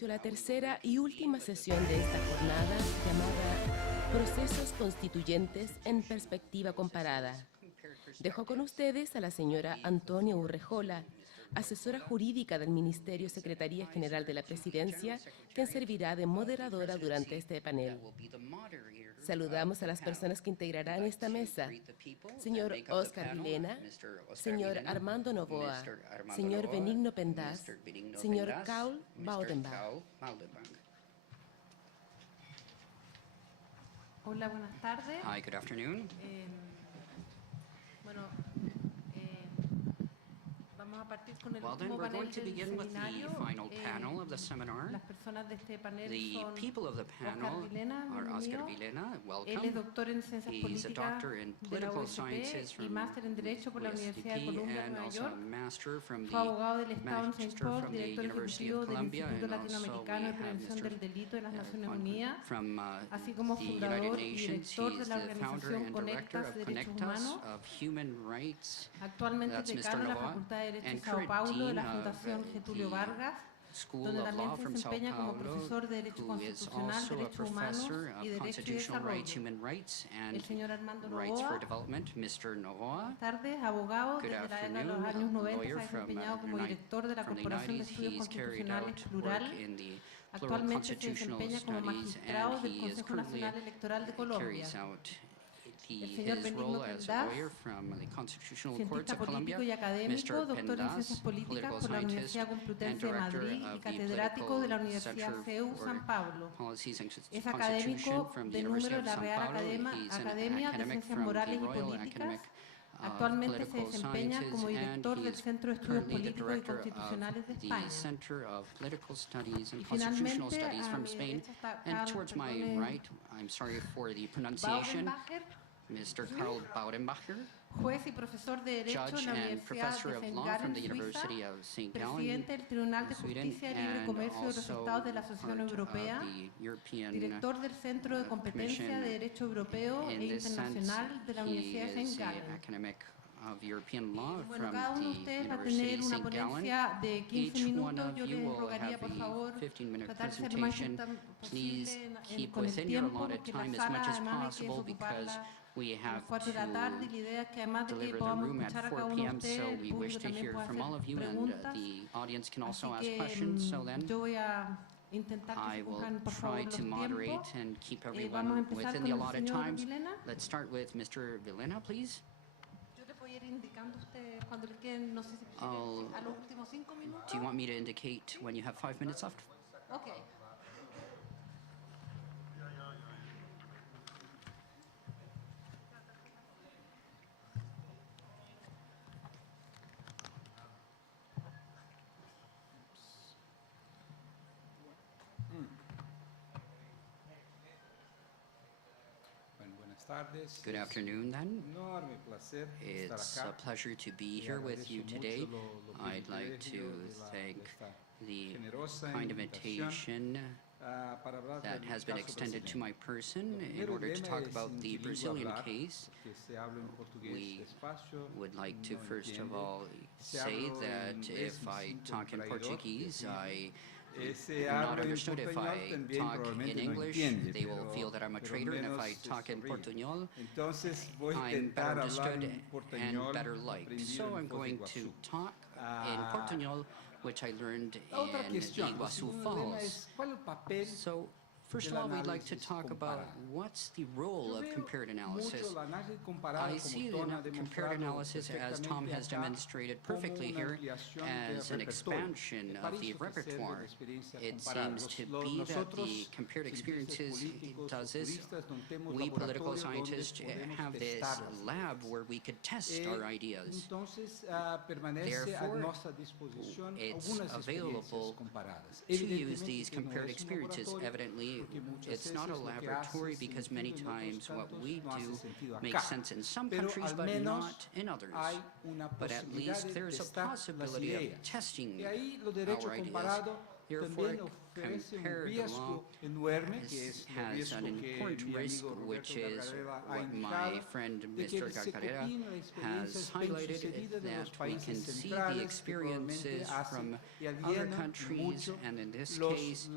La tercera y última sesión de esta jornada, llamada Procesos Constituyentes en Perspectiva Comparada. Dejo con ustedes a la señora Antonia Urrejola, asesora jurídica del Ministerio Secretaría General de la Presidencia, quien servirá de moderadora durante este panel. Saludamos a las personas que integrarán esta mesa. Señor Oscar Vilena, señor Armando Novoa, señor Benigno Pendaz, señor Karl Baudenbach. Hola, buenas tardes. Hi, good afternoon. Bueno, vamos a partir con el Well, then último we're going panel to del begin with the seminario. final panel of the seminar. Las personas de este panel The son people of the panel Oscar Vilena, are Oscar bienvenido. Vilena, Él es welcome. doctor en Ciencias He's a Políticas doctor in de la political USP sciences y from máster en Derecho por la Universidad de Columbia, and Nueva also a York. master from Fue abogado del Estado en St. Manchester Paul, from the director University ejecutivo of del Columbia, Instituto and also Latinoamericano we de have Prevención Mr. del Delito de las Naciones Unidas, from así como the United fundador y Nations. director de He's la the founder organización and director Conectas of Derechos Conectas Humanos. of Human Rights. Actualmente es That's Mr. decano de la Novoa, Facultad de Derecho de and Sao current Paulo de la dean of Fundación Getulio Vargas, School donde of también Law se from Sao desempeña como Paulo, profesor de Derecho who is Constitucional, also a Derechos Humanos professor y of Derecho y constitutional rights, Desarrollo. human rights, El and señor Armando rights Novoa, for development, Mr. Novoa. buenas tardes, abogado, Good desde la década de afternoon, los años 90 se lawyer ha from desempeñado como director de la from the Corporación de 90s. Estudios He's carried Constitucionales out Plural. work in the plural Actualmente se constitutional desempeña como studies, magistrado and del he is Consejo currently Nacional Electoral de Colombia. carries out El señor his Benigno role as a Pendaz, lawyer from the Constitutional Courts cientista of Colombia. político y académico, Mr. doctor en Pendaz, Ciencias Políticas political por la scientist Universidad and Complutense de director Madrid y of the catedrático de la Political Universidad Center CEU for San Pablo. Policies and Es Constitution académico from the de número University de of la São Real Paulo. Academia, He's an Academia de academic Ciencias from Morales the y Royal Políticas. Academic Actualmente se Political desempeña Sciences, como and director del he's Centro de Estudios currently the Políticos y director Constitucionales de of the España. Center of Political Studies and Y Constitutional finalmente, Studies a from mi Spain. derecha está And Karl, towards my perdone, right, I'm sorry for the pronunciation, Baudenbacher, Mr. Karl Baudenbacher, juez y profesor de Derecho judge en la and Universidad professor de of St. law Gallen, from the Suiza, University of St. Gallen, presidente del Tribunal de Sweden, Justicia y Libre and Comercio de los also Estados de la Asociación part of Europea, the European director del Centro de Competencia Commission. de Derecho Europeo In e this Internacional sense, de la he Universidad de is St. an Gallen. academic of European law Bueno, from cada uno de the ustedes va a University tener of una St. Gallen. ponencia de 15 Each one minutos. of Yo you les will rogaría, have por a favor, 15-minute tratar de ser lo más presentation. Please keep con el within your tiempo, allotted porque la time as sala much as además hay que possible because desocuparla we a las have 4 de la tarde y la to idea es que además de que deliver the podamos room at escuchar a 4 cada uno de p.m. ustedes, So el we público wish to también hear pueda from all hacer of you, and preguntas. the audience can Así also ask que questions. So then yo voy a intentar que I se will cumplan, por favor, try los to moderate tiempos. and keep Vamos a everyone empezar within con the el allotted señor times. Vilena. Let's start with Mr. Vilena, please. Yo les voy a ir indicando a ustedes cuando les queden, no sé si I'll- a los últimos 5 minutos. Do you want me to indicate when you have 5 minutes left? Ok. Bueno, buenas tardes. Good afternoon, then. Enorme placer estar It's acá. a pleasure to be Y here with agradezco you mucho today. lo I'd like privilegio to de thank esta the generosa kind invitación, invitation para hablar that del has been caso extended to brasileño. my person Lo in primero, order to el talk lema es about the "Inquiligo Brazilian hablar", case. que se habla en portugués We despacio, would like to no first of entiende. all Se say hablo en that inglés, if me I siento talk in traidor, Portuguese, que I Se am not habla en understood. If portuñol I también talk in probablemente no English, entiende, they will pero- feel that I'm a pero traitor, and if I menos talk in ríe. Portuñol, Entonces voy a I'm intentar better hablar understood en and portuñol better liked. aprendido So en I'm Foz do going to Iguaçu. talk in Ah, Portuñol, which I learned La otra in the cuestión, el Iguaçu segundo lema Falls. es ¿cuál es el papel So first of del all, we'd like to análisis talk about comparado? what's the role Yo of veo comparative analysis. mucho el análisis comparado, I como see Tom ha the comparative demostrado analysis, as Tom perfectamente has acá, demonstrated como perfectly una here, ampliación as del an repertorio. expansion Me of parece the ofrecer repertoire. la experiencia It comparada. seems to Los- be that nosotros, the compared cientistas experiences políticos does o this. juristas, no tenemos We political laboratorio donde scientists podemos have this testar las lab ideas. where we could test our ideas. Entonces, permanece a Therefore, nuestra disposición it's algunas available experiencias comparadas. to use Evidentemente these que no compared es un experiences. laboratorio, Evidently, porque muchas it's not a veces lo que laboratory hace because many sentido en otros times what cantos we no hace do sentido makes acá. sense in some Pero countries, al but menos not in others. hay una But at posibilidad least de there's a testar las possibility of ideas. testing Y ahí lo derecho our ideas. comparado Therefore, también ofrece un compare the law riesgo enorme, que es el has riesgo an que important mi risk, amigo which Roberto is Gargarella ha what my indicado, friend de que Mr. se Gargarella copien las has experiencias highlighted, bien sucedidas de los that we países can see the centrales que experiences probablemente hacen from y other alienan countries, mucho and in this los case,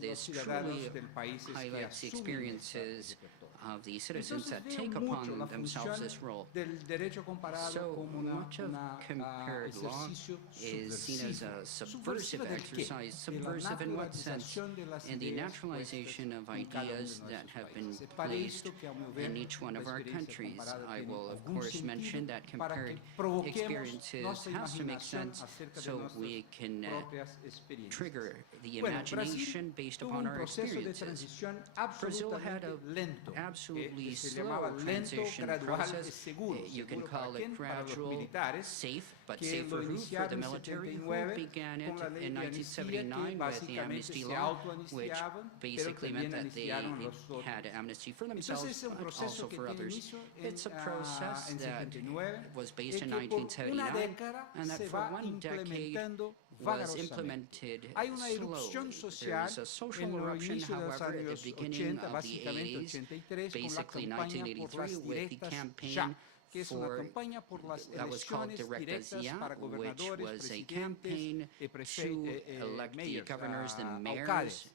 this ciudadanos truly del países que highlights the asumen esta experiences repertorio. of the citizens Entonces that veo take mucho upon la themselves función this role. del derecho comparado So como much of compared law ejercicio is seen as subversivo. a subversive ¿Subversivo de qué? exercise. De la Subversive in what sense? naturalización de las In the ideas naturalization puestas of en cada uno de ideas that nuestros have been países. Es para placed esto que, a mi ver, in each one la of our experiencia countries. comparada I tiene will, of algún course, mention sentido that para compared que provoquemos experiences nuestra has to make imaginación sense acerca de so nuestras we can propias experiencias. trigger the Bueno, imagination Brasil based tuvo upon un our proceso de experiences. transición Brazil had absolutamente lento, absolutely que se slow llamaba lento, transition gradual y process. seguro. You can ¿Seguro para call it quién? Para los gradual, militares, safe, but que safe lo for who? For iniciaron the en military, who 79 began it con la ley in de amnistía, 1979 que with the básicamente amnesty se law, which autoamnistiaban, pero basically también meant that they amnistiaron los otros. had amnesty for Entonces themselves, es un but proceso also que for tiene others. inicio It's a process en that 79 was y based in que por una 1979, década and that se for va one decade implementando was vagarosamente. implemented Hay una erupción slowly. There social is a social en los eruption, inicios de los however, at años the beginning 80, of the básicamente 80s, 83, con la basically campaña por 1983, las with the directas campaign ya, que es una for campaña por las that was called elecciones Directas directas Ya, para which gobernadores, was a presidentes, campaign to elect the mayors, governors, the mayors, alcaldes.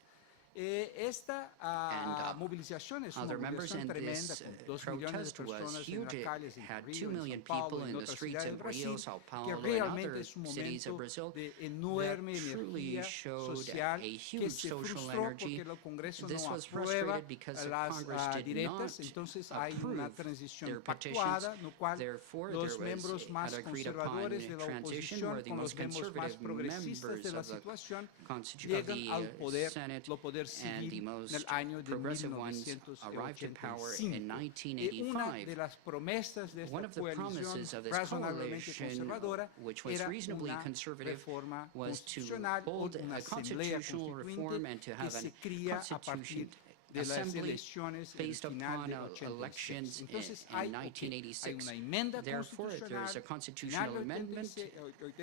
Esta and movilización es una other members, movilización and tremenda, this con 2 millones de protest was personas en las huge. It calles en had Río, 2 en million São Paulo, people en in the otras streets ciudades of de Rio, Brasil, Sao que Paulo, and realmente other es un cities of momento Brazil de that enorme truly energía showed social a que huge se social frustró energy. porque el Congreso This no was aprueba frustrated because the las Congress did directas, not entonces hay una approve transición their petitions. pactuada, no cual Therefore, los there was miembros más an agreed upon conservadores de la transition oposición where the con most los miembros más conservative progresistas members de la of the situación of llegan al the poder, Senate lo poder and the civil en el most año de progressive ones arrived to power in 1985. Una de 1985. las promesas de One esta of the coalición promises of this razonablemente coalition, conservadora which was era reasonably una conservative, reforma was to constitucional o hold una a asamblea constitutional reform and to constituinte que have se a cría a constitution partir de las assembly elecciones based al final upon de 86. elections Entonces in hay 1986. una enmienda Therefore, there's a constitucional constitutional final amendment de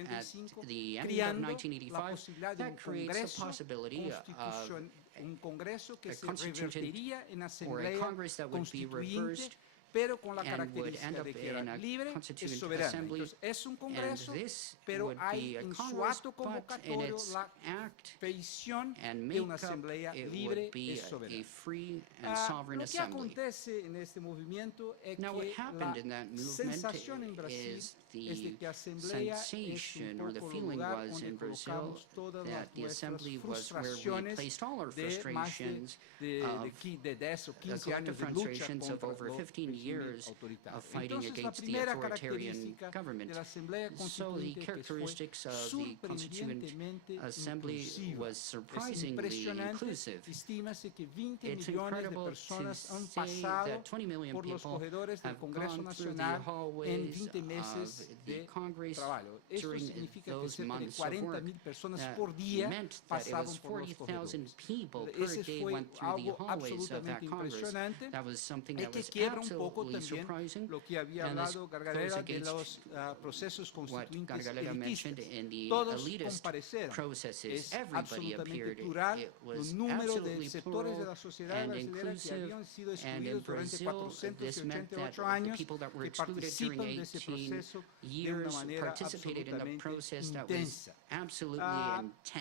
at 85 the end of creando la 1985 posibilidad de un that creates the Congreso possibility of un Congreso que a se constituent revertiría en or a asamblea Congress that would be constituyente, reversed pero con la and would end característica up de que in era a libre y constituent soberana. assembly, Entonces, es un and Congreso, this pero would hay be a en su Congress, acto but in convocatorio its la act petición and de una makeup, asamblea it libre would be y a soberana. free and sovereign Lo que assembly. acontece en este movimiento es Now, what que happened la in that movement sensación en Brasil is es de the que asamblea es un sensation, or the poco el feeling lugar was donde in Brazil colocamos todas that las the nuestras assembly was where we frustraciones placed all our de más frustrations de 10 o the 15 años collective de lucha frustrations of contra over lo 15 years autoritario. of fighting Entonces, la against the primera authoritarian característica government. de la asamblea So the constituyente que fue characteristics of the constituent sorprendentemente assembly inclusiva. was Es surprisingly impresionante, inclusive. estímase que 20 It's millones de incredible to personas han say pasado that 20 million por los people corredores del have Congreso gone through the Nacional en hallways 20 meses of the de Congress trabajo. Esto during significa que those cerca de months of 40,000 work. personas That por día meant that it was pasaban por los 40,000 corredores. people per Ese day fue went through the algo hallways of that absolutamente Congress. impresionante That was something y that que was quiebra un poco absolutely también surprising. lo que había And this hablado goes Gargarella de against los procesos what constituyentes Gargarella mentioned elitistas. in the Todos elitist comparecieron. processes. Es Everybody absolutamente appeared. plural It los was números de absolutely sectores de plural la sociedad and brasileña que inclusive. habían sido And in excluidos durante Brazil, this meant that 488 the años people that were que excluded during participan de ese 18 proceso de una years manera participated in the absolutamente process that was intensa. absolutely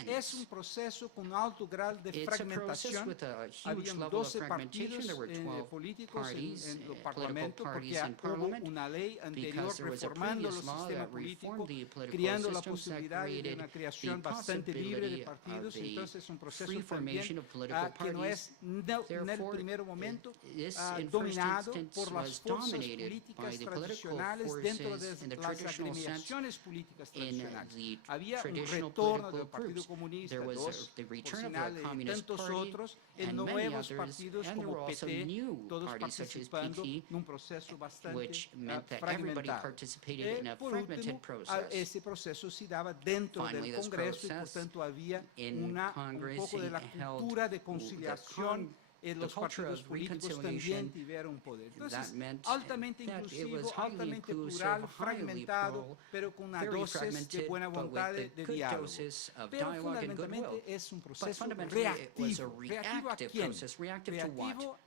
Es intense. un proceso con alto grado de It's a process fragmentación. with a huge Habían level of 12 fragmentation. partidos There were 12 políticos parties, en el political Parlamento parties porque in hubo Parliament, una ley anterior because there was a reformando previous el law sistema that político, reformed the political creando la systems that posibilidad de created una the creación bastante libre de possibility partidos. of a Entonces es un proceso free también formation of political que no parties. es en el Therefore, primer momento this in first dominado instance por las was fuerzas dominated políticas by the political tradicionales dentro de forces in the las traditional sense agremiaciones políticas in tradicionales. the Había un traditional retorno del political Partido groups. Comunista, There was dos, the por return of señal the de Communist tantos Party otros, en and many nuevos others, partidos and there were como also PT, new todos parties such as participando PT, en un proceso bastante which meant that everybody fragmentado. participated in a Por fragmented último, process. ese proceso se daba dentro Finally, del this Congreso y por process tanto había in un Congress poco de la held cultura de the conciliación los culture partidos of políticos reconciliation, también tuvieron poder. that Entonces, meant altamente that it inclusivo, was highly altamente inclusive, plural, highly fragmentado, plural, pero con una very dosis de fragmented, buena but voluntad with de a good diálogo. doses of Pero dialogue and fundamentalmente goodwill. es un But proceso fundamentally, it was a reactivo. ¿Reactivo a reactive quién? process. Reactive to what? Reactivo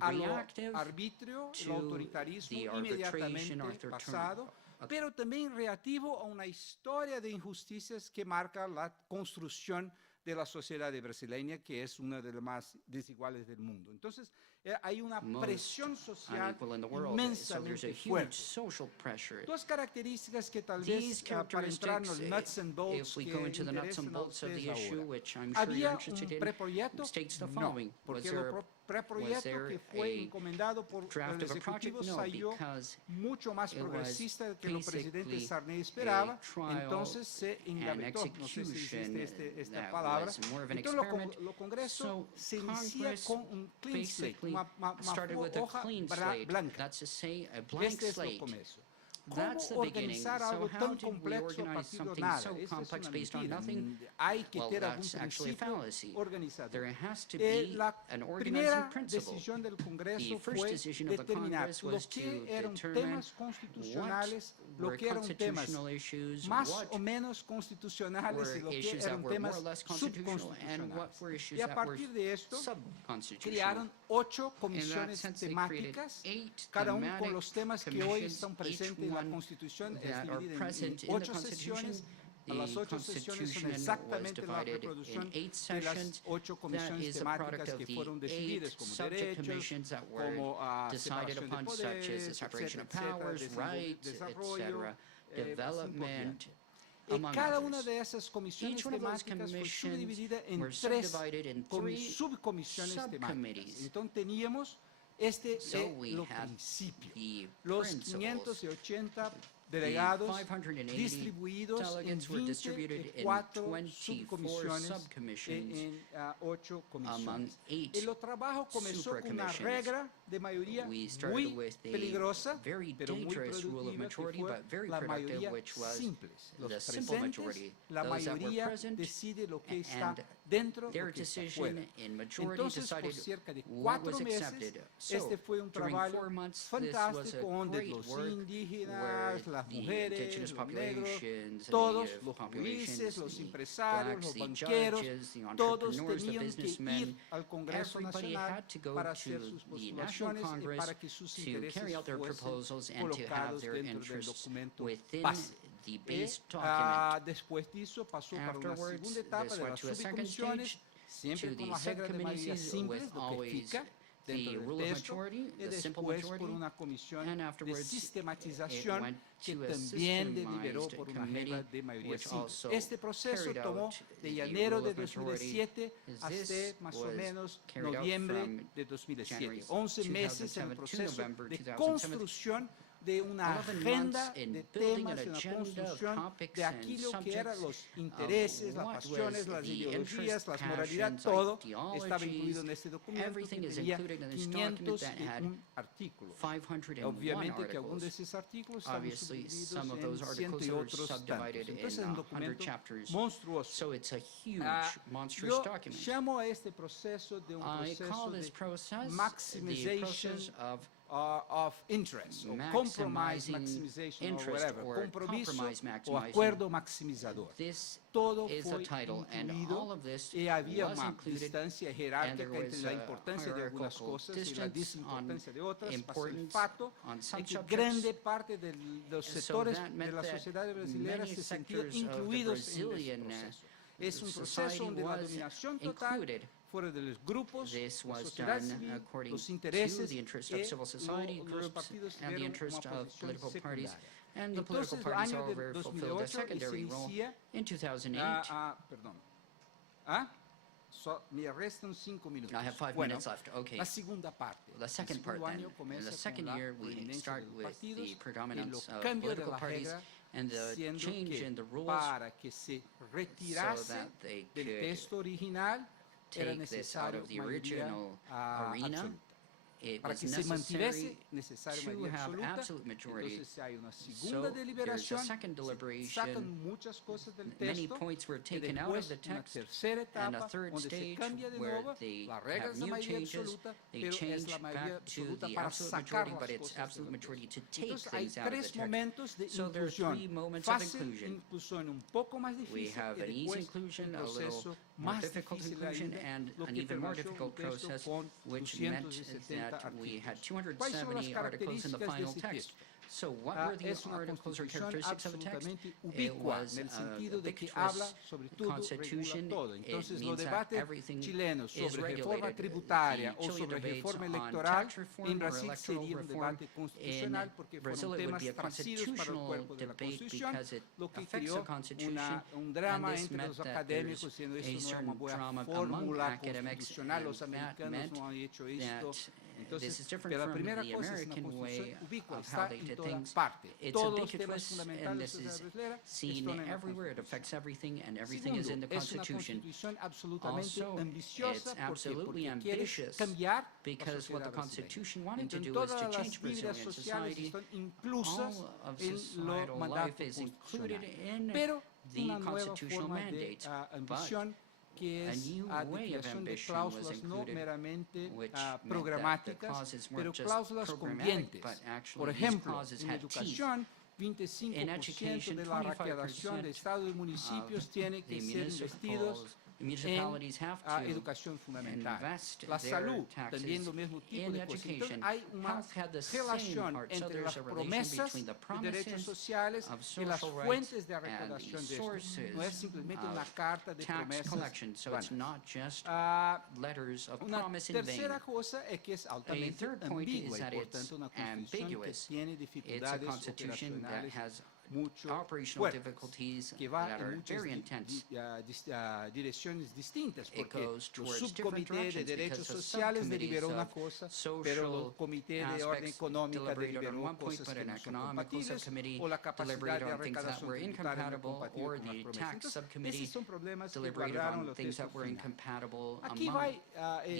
a lo Reactive arbitrio, el to autoritarismo the arbitration, inmediatamente pasado, pero también reactivo a una historia de injusticias que marca la construcción de la sociedad brasileña, que es una de las más desiguales del mundo. Entonces, hay una most presión social unequal in the world. So there's a inmensamente huge fuerte. social pressure. Dos características que tal These vez para entrar en los characteristics, nuts and bolts if we que go into the nuts and interesan a bolts of ustedes the issue, ahora. which I'm sure you're ¿Había interested un in, preproyecto? states the No, following. porque Was el there preproyecto there que fue a encomendado por el draft of a project? Ejecutivo No, salió because mucho más it was progresista que lo presidente basically Sarney esperaba, a trial entonces se and engavetó, no sé si execution existe esta that palabra. was more of an Entonces experiment. lo Congreso So se inicia Congress con un clean slate, basically una started with a hoja clean slate. blanca. That's to say, a blank Este es lo slate. comienzo. That's ¿Cómo the beginning. organizar So algo how tan did we complejo a organize partir de something nada? so Esa es complex una based on mentira. nothing? Hay que Well, tener algún that's actually a principio fallacy. organizador. There has to be La an organizing primera principle. decisión del Congreso The first fue decision of the determinar Congress lo was que to eran determine temas constitucionales, lo were que eran temas constitutional issues, más what o menos constitucionales y were lo que issues that eran were more temas or less constitutional and what subconstitucionales. were issues Y a that were partir de esto subconstitutional. crearon 8 In that comisiones sense, they created temáticas, 8 cada uno con thematic los temas que hoy commissions, están each presentes en la one Constitución, es that are dividida present en in the 8 Constitution. sesiones. A las The 8 sesiones son Constitution was exactamente la divided reproducción in 8 de las sessions. 8 That comisiones is a product temáticas of que the fueron 8 decididas como subject derechos, commissions that were como decided separación de upon, such as the poderes, separation of etcétera, powers, rights, desarrollo, etc., es development, Y among cada others. una de esas comisiones Each one of those temáticas fue commissions subdividida en were 3 subdivided in 3 subcomisiones temáticas. subcommittees. Entonces teníamos este So es we lo had principio. the Los principles. 580 delegados 580 distribuidos en delegates were distributed in 24 24 subcomisiones subcommissions en 8 among comisiones. 8 El trabajo comenzó con una supercommissions. regla de mayoría We started muy with a peligrosa, very pero muy dangerous rule of productiva, que majority, fue but very la productive, mayoría which was simples. Los the simple presentes, majority. la Those that were mayoría present decide lo que está and dentro, lo their que está decision fuera. in majority Entonces, por decided cerca de what 4 was meses, accepted. este fue un during trabajo 4 months, this was fantástico a donde great los work where indígenas, las the mujeres, indigenous los negros, populations, todos, the los populations, jueces, los the empresarios, blacks, los the banqueros, judges, the todos entrepreneurs, the tenían que businessmen, ir al Congreso everybody Nacional had to go para to hacer sus the National postulaciones y Congress para que sus to intereses carry out their fuesen proposals and to have colocados their dentro del interests documento within base. the base document. Después de eso pasó para una Afterwards, segunda etapa this de went las to a second subcomisiones, stage, siempre to con the la regla de mayoría subcommittees simples, with lo que always fica the dentro rule del of texto, majority, y the simple después majority, por una comisión and de afterwards it sistematización went que to a también deliberó systemized por una regla committee de mayoría which simple. also Este proceso carried tomó out de the enero rule de of majority. 2007 This hasta más o was menos carried out noviembre from de 2007. January 11 meses en el 2007 to proceso November de 2007. construcción de una 11 agenda months in de building temas, an en la agenda of construcción topics de and aquello que eran subjects los intereses, las what pasiones, was las the ideologías, interests, las moralidades, passions, todo estaba incluido ideologies. en este documento Everything que is tenía included in this document that had 501 artículos. 501 Obviamente que algunos de articles. esos artículos estaban Obviously, some of subdivididos those en articles ciento y are otros tantos. subdivided Entonces es in un 100 documento chapters. monstruoso. So it's a huge, monstrous Yo document. llamo a este proceso de un I call proceso this de process the maximization process of interest, o compromise maximizing maximization, or interest, whatever, or compromiso compromise o maximizing. acuerdo maximizador. This Todo is fue the title, and incluido all of this y había was una included, distancia and jerárquica there was entre la a importancia de algunas hierarchical cosas y la distance on disimportancia de otras, pasó el importance fato on some de que subjects. grande parte de los So sectores that de meant la that sociedad brasileña many se sentían sectors of the incluidos en este Brazilian proceso. Es un proceso society donde la was dominación total included. fuera de los grupos, This la was sociedad done civil, according los to intereses the interest of civil society los groups partidos and the tuvieron interest una of posición political parties. secundaria. And the political Entonces, el parties, año however, del fulfilled a 2008 y se secondary role. inicia In 2008, perdón. Me restan 5 minutos. I have 5 Bueno, minutes left. Okay. la segunda parte. The second El part segundo then. año In comienza the second con la year, we prominencia start de los with partidos the y los predominance of cambios de political la parties regla, and the siendo change que in the rules para que se so retirase that they del could texto original era take this out necesario of the mayoría original arena. absoluta. it para was que se mantuviese necessary necesaria to mayoría have absoluta. absolute majority. Entonces hay una So segunda there's a deliberación, second se deliberation. sacan muchas cosas del Many texto, points were y taken out of después the una text, tercera and a etapa third donde se stage cambia de where nuevo they las reglas have de new mayoría changes. absoluta, They pero es change la mayoría back to absoluta the para absolute sacar majority, las but it's cosas del absolute majority texto. to take Entonces hay things out of the tres text. momentos de So there are inclusión: three moments of fácil inclusion. inclusión un poco más We difícil have y an easy después inclusion, un a little proceso more más difficult difícil inclusion, ainda, and lo an que even more permaneció difficult un texto process, con which meant 270 that we had artículos. ¿Cuáles son las 270 articles in the características de final ese text. texto? So what were the Es una articles or constitución characteristics of the text? absolutamente It ubicua, was en el sentido de que ubiquitous habla sobre todo, regula constitution. todo. It Entonces, los means that debates everything chilenos is sobre reforma regulated. tributaria The o Chilean sobre debates reforma on electoral tax reform en or Brasil electoral sería un reform debate constitucional in porque Brazil, fueron it would temas be a traídos para el constitutional cuerpo de la debate Constitución, because it lo que affects creó the Constitution, un drama and this entre meant los that académicos there's diciendo a esto no es una certain buena drama among fórmula academics, constitucional, los and that americanos meant no han hecho that esto. this Entonces, is different pero la from primera the cosa es una American constitución way ubicua, of how está they en did toda things. parte. It's Todos los temas ubiquitous, fundamentales and de this la sociedad is brasileña seen están en la everywhere. It Constitución. affects everything, and everything is in the Segundo, es una Constitution. constitución absolutamente Also, ambiciosa it's porque absolutely quiere ambitious cambiar la because what sociedad the brasileña. Constitution wanted to Entonces, do is todas to las change vidas Brazilian sociales society. están inclusas All of en los societal mandatos life is included constitucionales. in Pero the una nueva constitutional forma de mandate. ambición que a es new a way de of creación de ambition was cláusulas no included, meramente which meant that the programáticas, clauses pero weren't just cláusulas programmatic, convientes. but actually Por these ejemplo, clauses en had teeth. educación, In 25% education, de la recaudación de 25% estados y municipios tiene que ser investidos municipalities have en to educación fundamental. invest La their salud, taxes también lo mismo tipo in de cosas. Entonces education. hay una Health had the same relación part, so entre there's las a relation promesas between the de derechos promises sociales of y las social fuentes rights de and the recaudación de esto. sources No es simplemente una of carta de tax promesas collection. So it's vanas. not just Ah, letters of Una promise in vain. tercera cosa es que es altamente third point ambigua is y that por it's tanto una constitución que ambiguous. tiene It's a dificultades constitution that operacionales has mucho operational fuertes, difficulties que va that en are muchas very intense. direcciones distintas, It porque goes los towards different subcomités de directions derechos because the sociales subcommittees deliberó una of cosa, pero social el comité de orden aspects económica deliberated on deliberó one point, cosas but que an no son economical compatibles, subcommittee o la capacidad deliberated de on things that recaudación were tributaria no incompatible, compatible or con las the promesas. tax Entonces, subcommittee esos son problemas que deliberated guardaron on los things textos that were finales. incompatible Aquí among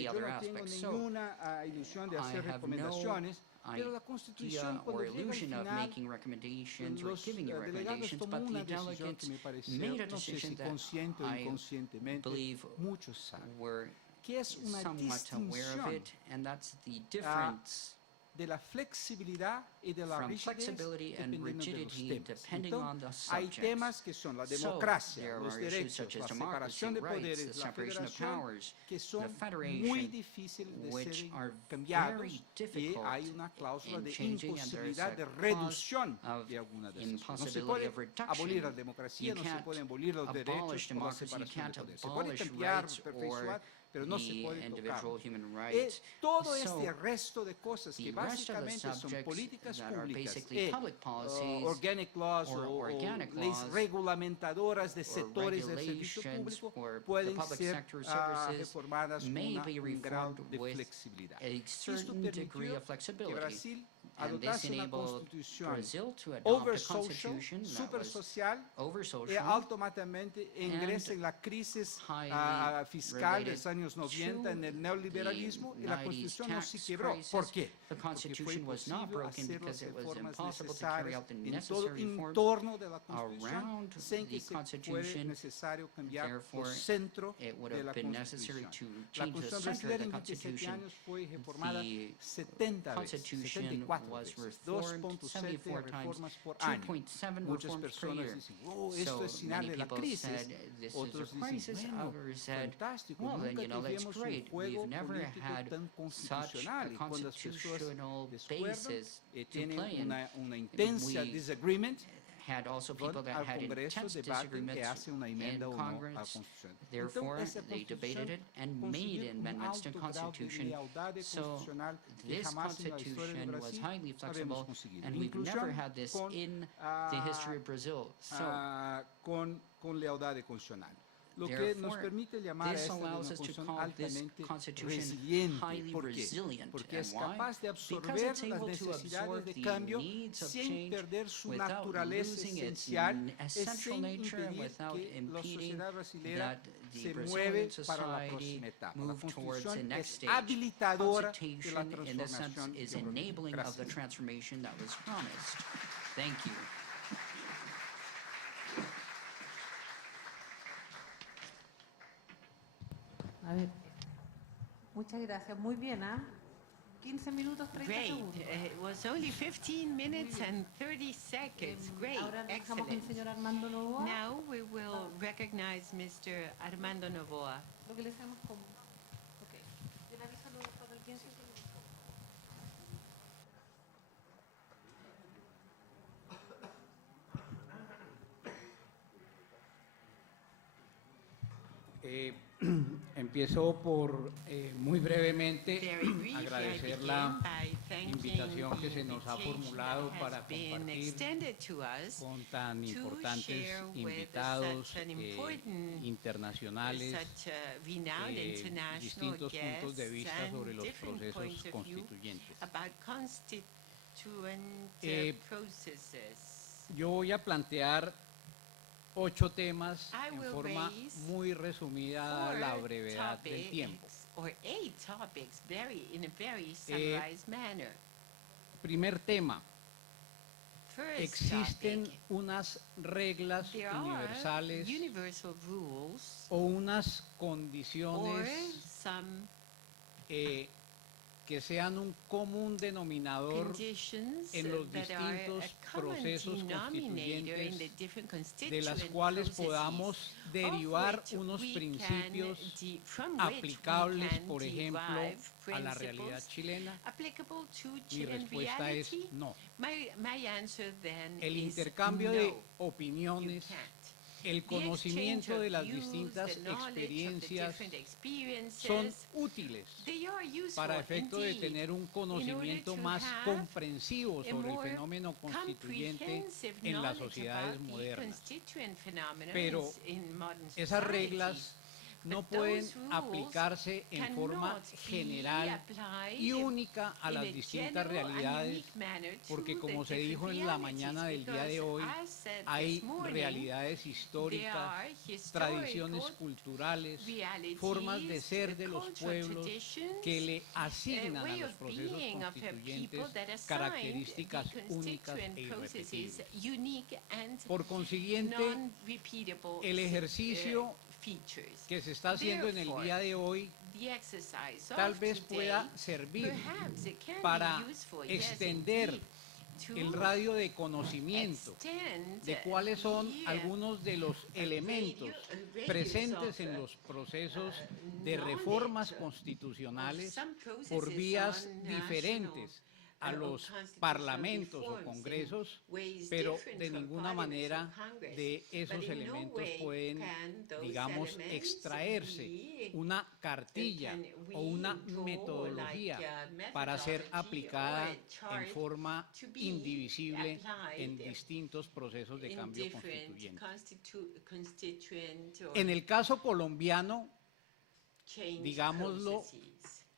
yo other no tengo aspects. So, ninguna ilusión de I hacer have recomendaciones, pero la idea Constitución or cuando llega al illusion of final, making recommendations or los giving you delegados recommendations, tomó but una the decisión delegates que me pareció, made a no sé si decision that consciente o I inconscientemente, believe muchos saben, were que es una somewhat aware of distinción it, and that's the difference de la flexibilidad y de la from rigidez flexibility and dependiendo de los rigidity temas. depending on the Entonces, hay subjects. temas que son la So, democracia, there los are issues derechos, such la as democracy, separación de rights, poderes, the la separation of federación, powers, que son the muy federation, difíciles de which ser are cambiados, very y difficult hay una cláusula in de changing, and there's imposibilidad a de clause reducción of de algunas de esas cosas. No se impossibility puede of reduction. abolir la democracia, You no se can't pueden abolir los derechos abolish por la democracy, you separación can't de poderes. Se puede abolish cambiar, rights perpetuar, or pero no se the puede individual tocar. human rights. Todo So, este resto de cosas que the rest of the básicamente son subjects políticas that are públicas, basically public policies organic laws or o organic leyes laws regulamentadoras de or sectores del servicio regulations público for the pueden public ser sector services reformadas con may be un grado reformed de with flexibilidad. a Esto certain degree permitió of que flexibility. Brasil And this adoptase una enabled constitución Brazil to adopt over a social, constitution that super was social, over y social, automáticamente ingresa en la crisis highly fiscal de los related años 90 to en el neoliberalismo, y la 90s constitución no se tax quebró. crisis. ¿Por qué? The Porque fue Constitution was not imposible broken hacer because las it was reformas impossible to carry necesarias out the en todo necessary reforms entorno de la constitución around sin que the se fuera Constitution. necesario cambiar el Therefore, centro it would de have la been necessary constitución. to La change the constitución center of brasileña the en 27 Constitution. años fue reformada The 70 veces, Constitution 74 was veces, reformed 2.7 74 times, reformas por año. 2.7 Muchas reforms per personas year. dicen, oh, esto So es señal many de la people crisis. said this is a Otros crisis. dicen, bueno, Others said, fantástico, well, then, nunca you know, that's tuvimos un great. juego We've never político had tan such a constitucional. Y cuando las personas constitutional descuerdan, basis to tienen play in. una intensa We disagreement, had also van people that al had Congreso, intense debaten que disagreements hace una in enmienda o no a la Congress. Constitución. Therefore, Esa they debated Constitución it and made consiguió un amendments to alto grado de Constitution. lealtad So constitucional que this jamás en la historia de Constitution was Brasil highly habíamos flexible, conseguido. and we've never Inclusión had this con, in the history of Brazil. So con lealtad constitucional. lo que nos Therefore, permite llamar a this esta de allows una us to constitución call this altamente constitution resiliente. highly ¿Por qué? resilient. Porque And es why? capaz de Because absorber it's las able to necesidades absorb de the cambio needs of sin change perder su without naturaleza losing its esencial, es essential sin nature and impedir without que la impeding sociedad brasileña that the se Brazilian mueve para la society próxima etapa. La move towards the Constitución next es stage. habilitadora de la Constitution, in this sense, transformación is económica. enabling of the Gracias. transformation that was promised. Thank you. A ver. Muchas gracias. Muy bien, ¿ah? 15 minutos, 30 Great. segundos. It was only 15 minutes and 30 seconds. Great. Ahora dejamos con el Excellent. señor Armando Novoa. Now we will recognize Mr. Armando Novoa. Lo que le hacemos como... Ok. Yo le aviso luego para el 15 minutos. Empiezo por muy brevemente Very briefly, I agradecer begin la by thanking invitación que the se nos ha invitation formulado that para has been compartir extended to us con tan to importantes share with invitados such an important, internacionales such renowned international distintos puntos de guests vista and sobre los different procesos points of view constituyentes. about constituent processes. Yo voy a plantear 8 temas I en will forma raise muy resumida dada la Four brevedad del tiempo. topics, or 8 topics, in a very summarized manner. Primer tema. First Existen topic, unas reglas there are universales universal rules o unas or condiciones some que sean un común denominador conditions en los that are distintos a common procesos denominator in constituyentes the different de las constituent cuales processes, podamos of derivar which unos we principios can from which we aplicables, can por ejemplo, derive a la realidad principles chilena. applicable to Mi Chilean respuesta es reality? no. My answer then El is intercambio no, de you opiniones, can't. el The conocimiento exchange de of las views, distintas the knowledge of the experiencias different experiences, son útiles they are useful para efecto de indeed, tener un conocimiento to más have comprensivo a sobre el more fenómeno constituyente comprehensive en las knowledge sociedades about the modernas. constituent phenomena Pero in modern esas societies. reglas no But pueden those rules aplicarse en forma cannot be general applied y única a in las a distintas general and realidades, unique manner to porque the como se different dijo en la realities, mañana del día de because hoy, as said hay this morning, realidades there históricas, are tradiciones historical culturales, realities, formas de ser de los cultural pueblos traditions, que le asignan a way los of procesos being of a constituyentes people that assigned características the únicas constituent e processes irrepetibles. unique and Por consiguiente, non-repeatable el ejercicio features. que se está haciendo en el Therefore, día de hoy the exercise tal of vez today, pueda servir perhaps it can para be useful, yes, extender indeed, to el radio de conocimiento extend de cuáles son the, algunos de los elementos presentes en los procesos de reformas constitucionales por vías diferentes a los parlamentos o congresos, pero de ninguna manera de esos elementos pueden, digamos, extraerse una cartilla o una metodología para ser aplicada en forma indivisible en distintos procesos de cambio constituyente. En el caso colombiano, digámoslo,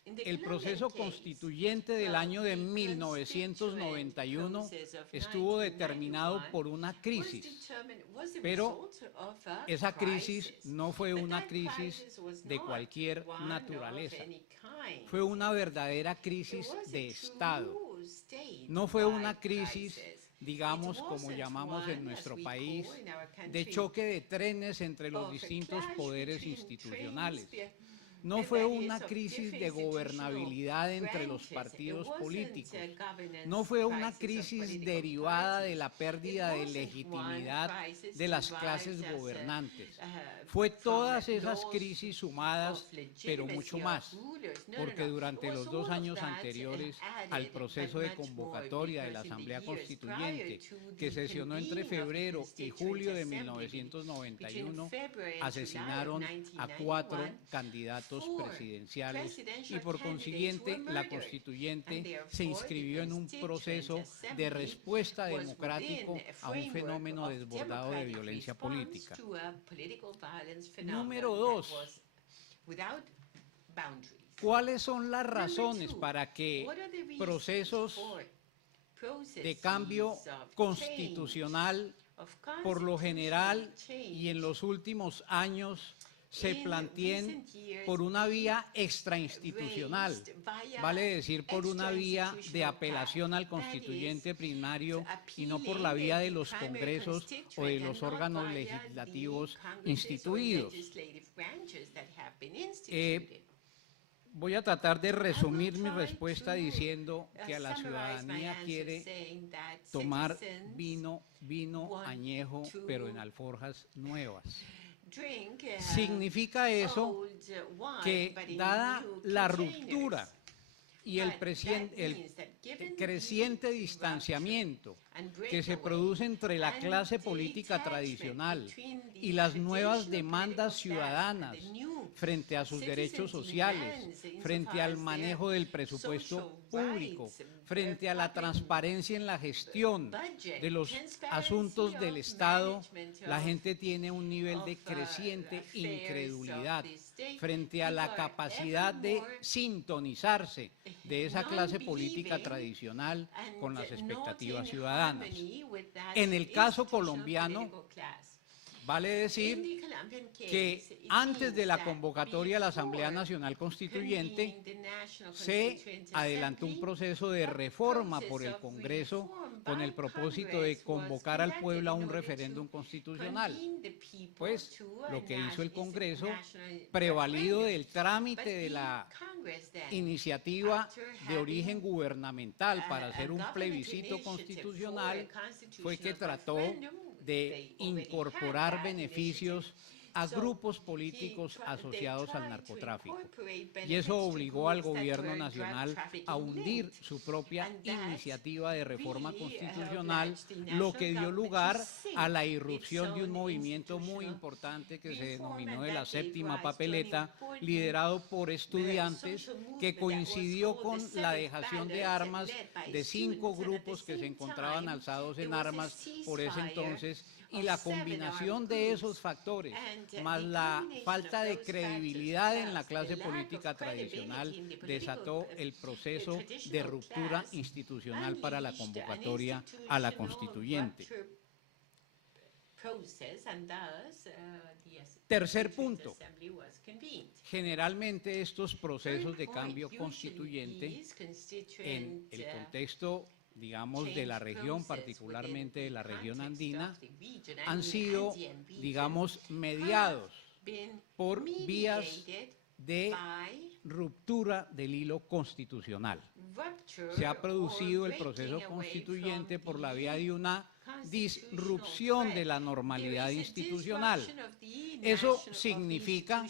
el proceso constituyente del año de 1991 estuvo determinado por una crisis, pero esa crisis no fue una crisis de cualquier naturaleza, fue una verdadera crisis de Estado, no fue una crisis, digamos, como llamamos en nuestro país, de choque de trenes entre los distintos poderes institucionales. No fue una crisis de gobernabilidad entre los partidos políticos. No fue una crisis derivada de la pérdida de legitimidad de las clases gobernantes. Fue todas esas crisis sumadas, pero mucho más, porque durante los 2 años anteriores al proceso de convocatoria de la Asamblea Constituyente, que sesionó entre febrero y julio de 1991, asesinaron a 4 candidatos candidatos presidenciales y por consiguiente la constituyente se inscribió en un proceso de respuesta democrático a un fenómeno desbordado de violencia política. Número 2. ¿Cuáles son las razones para que procesos de cambio constitucional, por lo general y en los últimos años, se planteen por una vía extrainstitucional, vale decir por una vía de apelación al constituyente primario y no por la vía de los congresos o de los órganos legislativos instituidos? Voy a tratar de resumir mi respuesta diciendo que a la ciudadanía quiere tomar vino añejo, pero en alforjas nuevas. Significa eso que dada la ruptura y el creciente distanciamiento que se produce entre la clase política tradicional y las nuevas demandas ciudadanas frente a sus derechos sociales, frente al manejo del presupuesto público, frente a la transparencia en la gestión de los asuntos del Estado, la gente tiene un nivel de creciente incredulidad frente a la capacidad de sintonizarse de esa clase política tradicional con las expectativas ciudadanas. En el caso colombiano, vale decir que antes de la convocatoria a la Asamblea Nacional Constituyente se adelantó un proceso de reforma por el Congreso con el propósito de convocar al pueblo a un referéndum constitucional. Pues lo que hizo el Congreso, prevalido del trámite de la iniciativa de origen gubernamental para hacer un plebiscito constitucional, fue que trató de incorporar beneficios a grupos políticos asociados al narcotráfico. Y eso obligó al gobierno nacional a hundir su propia iniciativa de reforma constitucional, lo que dio lugar a la irrupción de un movimiento muy importante que se denominó de la séptima papeleta, liderado por estudiantes, que coincidió con la dejación de armas de 5 grupos que se encontraban alzados en armas por ese entonces, y la combinación de esos factores, más la falta de credibilidad en la clase política tradicional, desató el proceso de ruptura institucional para la convocatoria a la constituyente. Tercer punto. Generalmente estos procesos de cambio constituyente en el contexto, digamos, de la región, particularmente de la región andina, han sido, digamos, mediados por vías de ruptura del hilo constitucional. Se ha producido el proceso constituyente por la vía de una disrupción de la normalidad institucional. Eso significa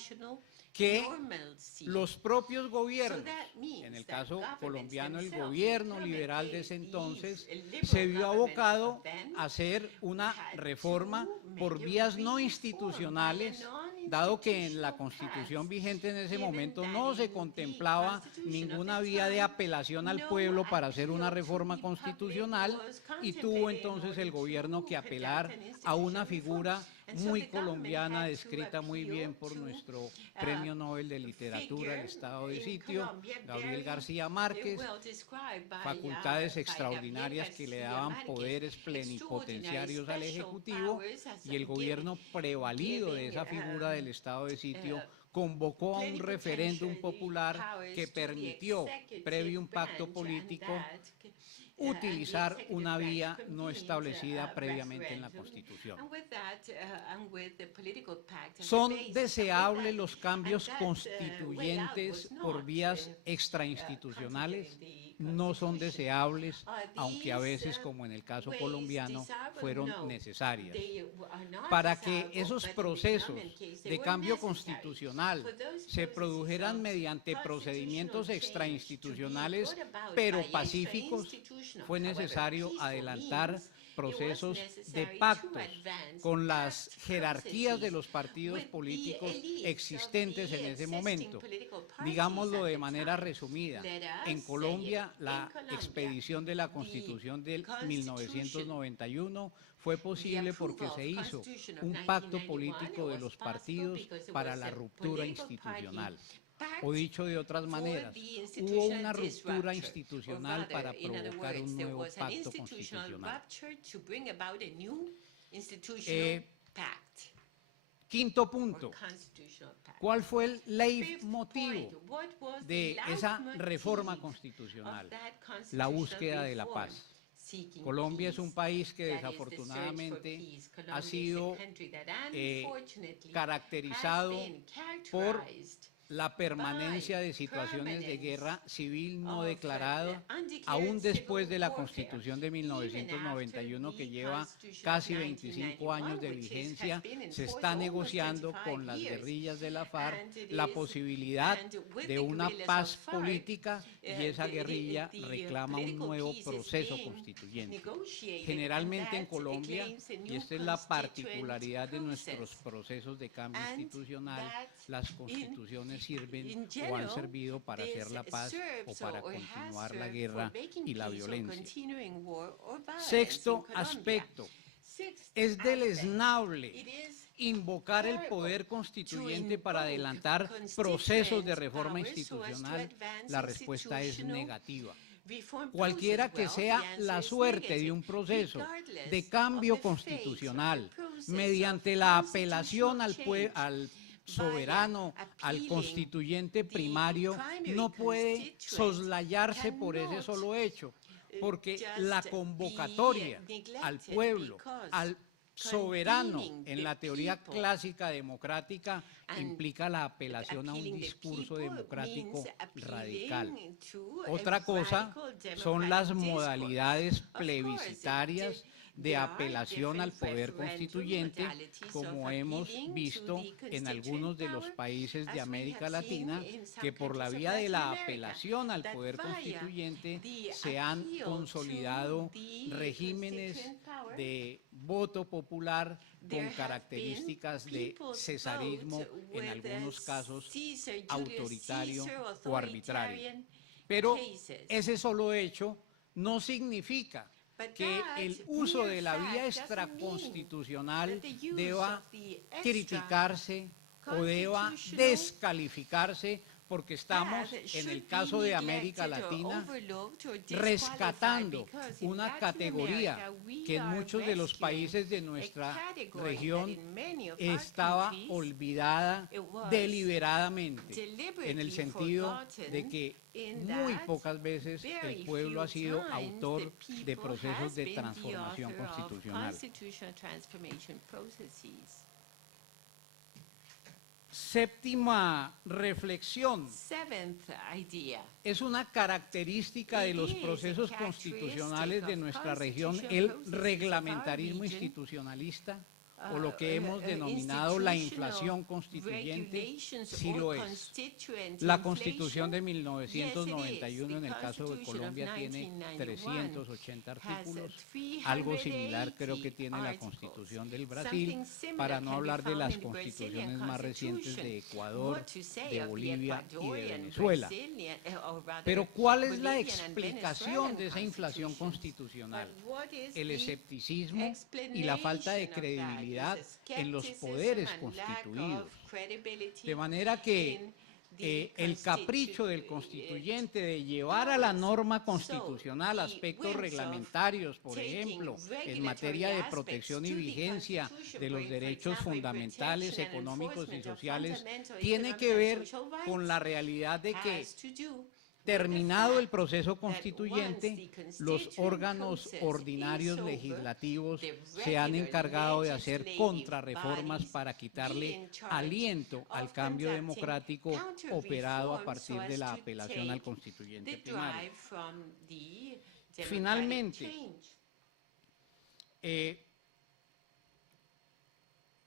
que los propios gobiernos, en el caso colombiano el gobierno liberal de ese entonces, se vio abocado a hacer una reforma por vías no institucionales, dado que en la Constitución vigente en ese momento no se contemplaba ninguna vía de apelación al pueblo para hacer una reforma constitucional, y tuvo entonces el gobierno que apelar a una figura muy colombiana, descrita muy bien por nuestro Premio Nobel de Literatura, El Estado de Sitio, Gabriel García Márquez, facultades extraordinarias que le daban poderes plenipotenciarios al Ejecutivo, y el gobierno prevalido de esa figura del Estado de Sitio convocó a un referéndum popular que permitió, previo un pacto político, utilizar una vía no establecida previamente en la Constitución. ¿Son deseables los cambios constituyentes por vías extrainstitucionales? No son deseables, aunque a veces, como en el caso colombiano, fueron necesarias. Para que esos procesos de cambio constitucional se produjeran mediante procedimientos extrainstitucionales, pero pacíficos, fue necesario adelantar procesos de pactos con las jerarquías de los partidos políticos existentes en ese momento. Digámoslo de manera resumida, en Colombia la expedición de la Constitución del 1991 fue posible porque se hizo un pacto político de los partidos para la ruptura institucional. O dicho de otras maneras, hubo una ruptura institucional para provocar un nuevo pacto constitucional. Quinto punto, ¿cuál fue el leitmotiv de esa reforma constitucional? La búsqueda de la paz. Colombia es un país que desafortunadamente ha sido caracterizado por la permanencia de situaciones de guerra civil no declarada, aún después de la Constitución de 1991, que lleva casi 25 años de vigencia. Se está negociando con las guerrillas de la FARC la posibilidad de una paz política y esa guerrilla reclama un nuevo proceso constituyente. Generalmente en Colombia, y esta es la particularidad de nuestros procesos de cambio institucional, las constituciones sirven o han servido para hacer la paz o para continuar la guerra y la violencia. Sexto aspecto, es deleznable invocar el poder constituyente para adelantar procesos de reforma institucional. La respuesta es negativa. Cualquiera que sea la suerte de un proceso de cambio constitucional mediante la apelación al soberano, al constituyente primario, no puede soslayarse por ese solo hecho, porque la convocatoria al pueblo, al soberano en la teoría clásica democrática implica la apelación a un discurso democrático radical. Otra cosa son las modalidades plebiscitarias de apelación al poder constituyente, como hemos visto en algunos de los países de América Latina, que por la vía de la apelación al poder constituyente se han consolidado regímenes de voto popular con características de cesarismo, en algunos casos autoritario o arbitrario. Pero ese solo hecho no significa que el uso de la vía extraconstitucional deba criticarse o deba descalificarse, porque estamos, en el caso de América Latina, rescatando una categoría que en muchos de los países de nuestra región estaba olvidada deliberadamente, en el sentido de que muy pocas veces el pueblo ha sido autor de procesos de transformación constitucional. Séptima reflexión. Es una característica de los procesos constitucionales de nuestra región el reglamentarismo institucionalista, o lo que hemos denominado la inflación constituyente. Sí lo es. La Constitución de 1991 en el caso de Colombia tiene 380 artículos, algo similar creo que tiene la Constitución del Brasil, para no hablar de las constituciones más recientes de Ecuador, de Bolivia y de Venezuela. Pero ¿cuál es la explicación de esa inflación constitucional? El escepticismo y la falta de credibilidad en los poderes constituidos. De manera que el capricho del constituyente de llevar a la norma constitucional aspectos reglamentarios, por ejemplo, en materia de protección y vigencia de los derechos fundamentales, económicos y sociales, tiene que ver con la realidad de que, terminado el proceso constituyente, los órganos ordinarios legislativos se han encargado de hacer contrarreformas para quitarle aliento al cambio democrático operado a partir de la apelación al constituyente primario. Finalmente,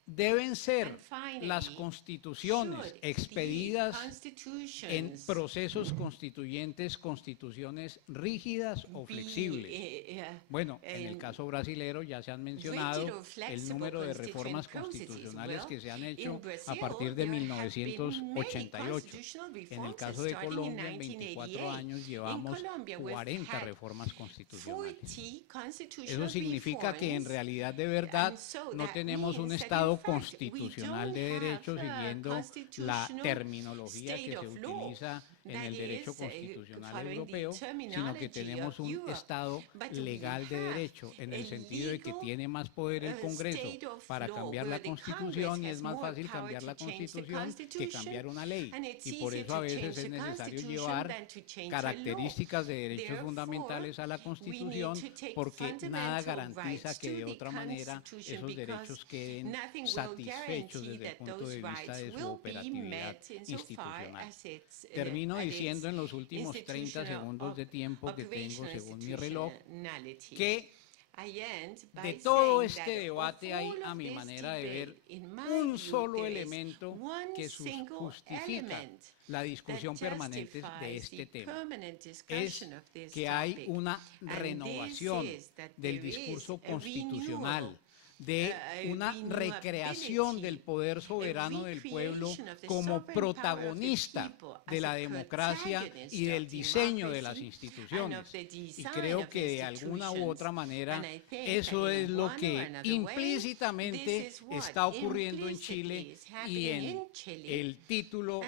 deben ser And finally, las constituciones should expedidas the constitutions en procesos constituyentes, constituciones rígidas o be, flexibles. Bueno, en el in caso brasilero ya se han rigid mencionado or flexible el número de constituent reformas processes. constitucionales Well, que se han in hecho a Brazil, partir de there have been many 1988. constitutional En el reforms caso de starting in Colombia, en 24 1988. años In llevamos Colombia, we've 40 had reformas constitucionales. 40 constitutional Eso significa que en reforms. realidad de verdad And so no that tenemos un means that, Estado in fact, we constitucional don't de have derecho a siguiendo la constitutional terminología state que se of law. utiliza en That el derecho is, constitucional following the europeo, sino que terminology tenemos of un Europe. Estado But we legal de have derecho, en el a sentido de que legal, tiene más poder el Congreso state of para law, cambiar la where the Constitución Congress y es has más more fácil power cambiar to la change the Constitución que Constitution, cambiar una ley. and it's Y por easier eso a to veces change es the necesario Constitution llevar than to change a law. características de derechos Therefore, fundamentales a la we Constitución need to take porque nada fundamental garantiza rights que to de the otra manera Constitution esos because derechos queden nothing will satisfechos guarantee desde el that punto those de vista rights de su will be operatividad met insofar institucional. as its, Termino as its diciendo en los últimos 30 segundos de tiempo que tengo según mi reloj operationality. que I end by de todo saying este that debate of hay, all a of mi this manera de ver, debate, in my un view, solo there is elemento one que single justifica element la discusión that permanente de justifies este the tema. permanent Es discussion of this que hay topic. una And this renovación is that del there is discurso a constitucional, renewal, de una recreación del poder soberano del pueblo como protagonista de la democracia y del diseño de las instituciones. Y creo que de alguna u otra manera eso es lo que implícitamente está ocurriendo en Chile y en el título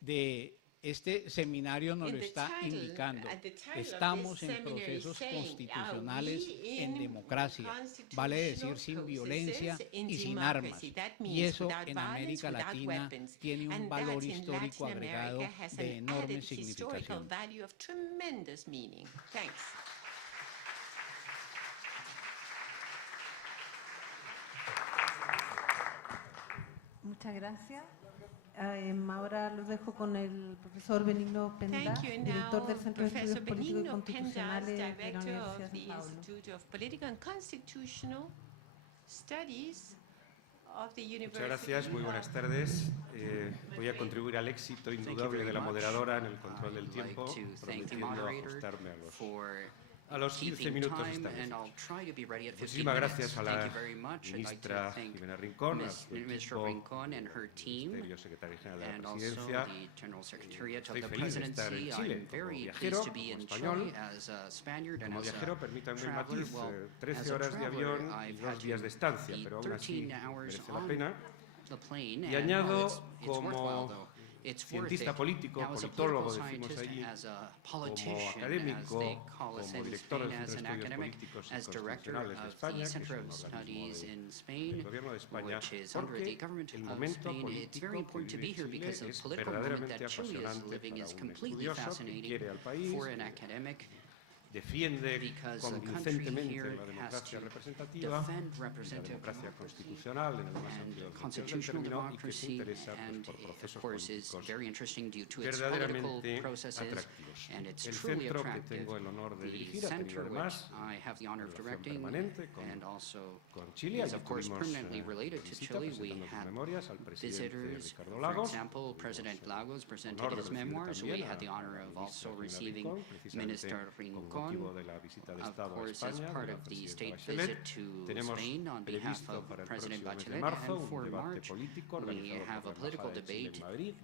de este seminario nos lo está indicando. Estamos en procesos constitucionales en democracia, vale decir sin violencia y sin armas. Y eso en América Latina tiene un valor histórico agregado de enorme significación. Muchas gracias. Ahora los dejo con el profesor Benigno Pendas, Thank you. And director now, del Centro de Professor Estudios Políticos y Benigno Pendas, Constitucionales de la Director Universidad of de the San Pablo. Institute of Political and Constitutional Studies of the University. Muchas gracias, muy buenas tardes. Voy a contribuir al éxito indudable de la moderadora en el control del tiempo, prometiendo ajustarme a los 15 minutos establecidos. Muchísimas gracias a la ministra Jimena Rincón, a su equipo, Ministerio Secretario General de la Presidencia. Estoy feliz de estar en Chile como viajero, como español. Como viajero, permítanme un matiz, 13 horas de avión y 2 días de estancia, pero aún así merece la pena. Y añado como cientista político, politólogo, decimos allí, como académico, como director del Centro de Estudios Políticos y Constitucionales de España, que es un organismo del Gobierno de España, porque el momento político que vive Chile es verdaderamente apasionante para un estudioso que quiere al país, defiende convincentemente la democracia representativa, la democracia constitucional en el más amplio sentido del término y que se interesa por procesos políticos verdaderamente atractivos. El centro que tengo el honor de dirigir ha tenido además relación permanente con Chile. Ayer tuvimos visita presentando sus memorias al presidente Ricardo Lagos. Honor de recibir también a la ministra Jimena Rincón, precisamente con motivo de la visita de Estado a España de la presidenta Bachelet. Tenemos previsto para el próximo mes de marzo un debate político organizado por la Embajada de Chile en Madrid,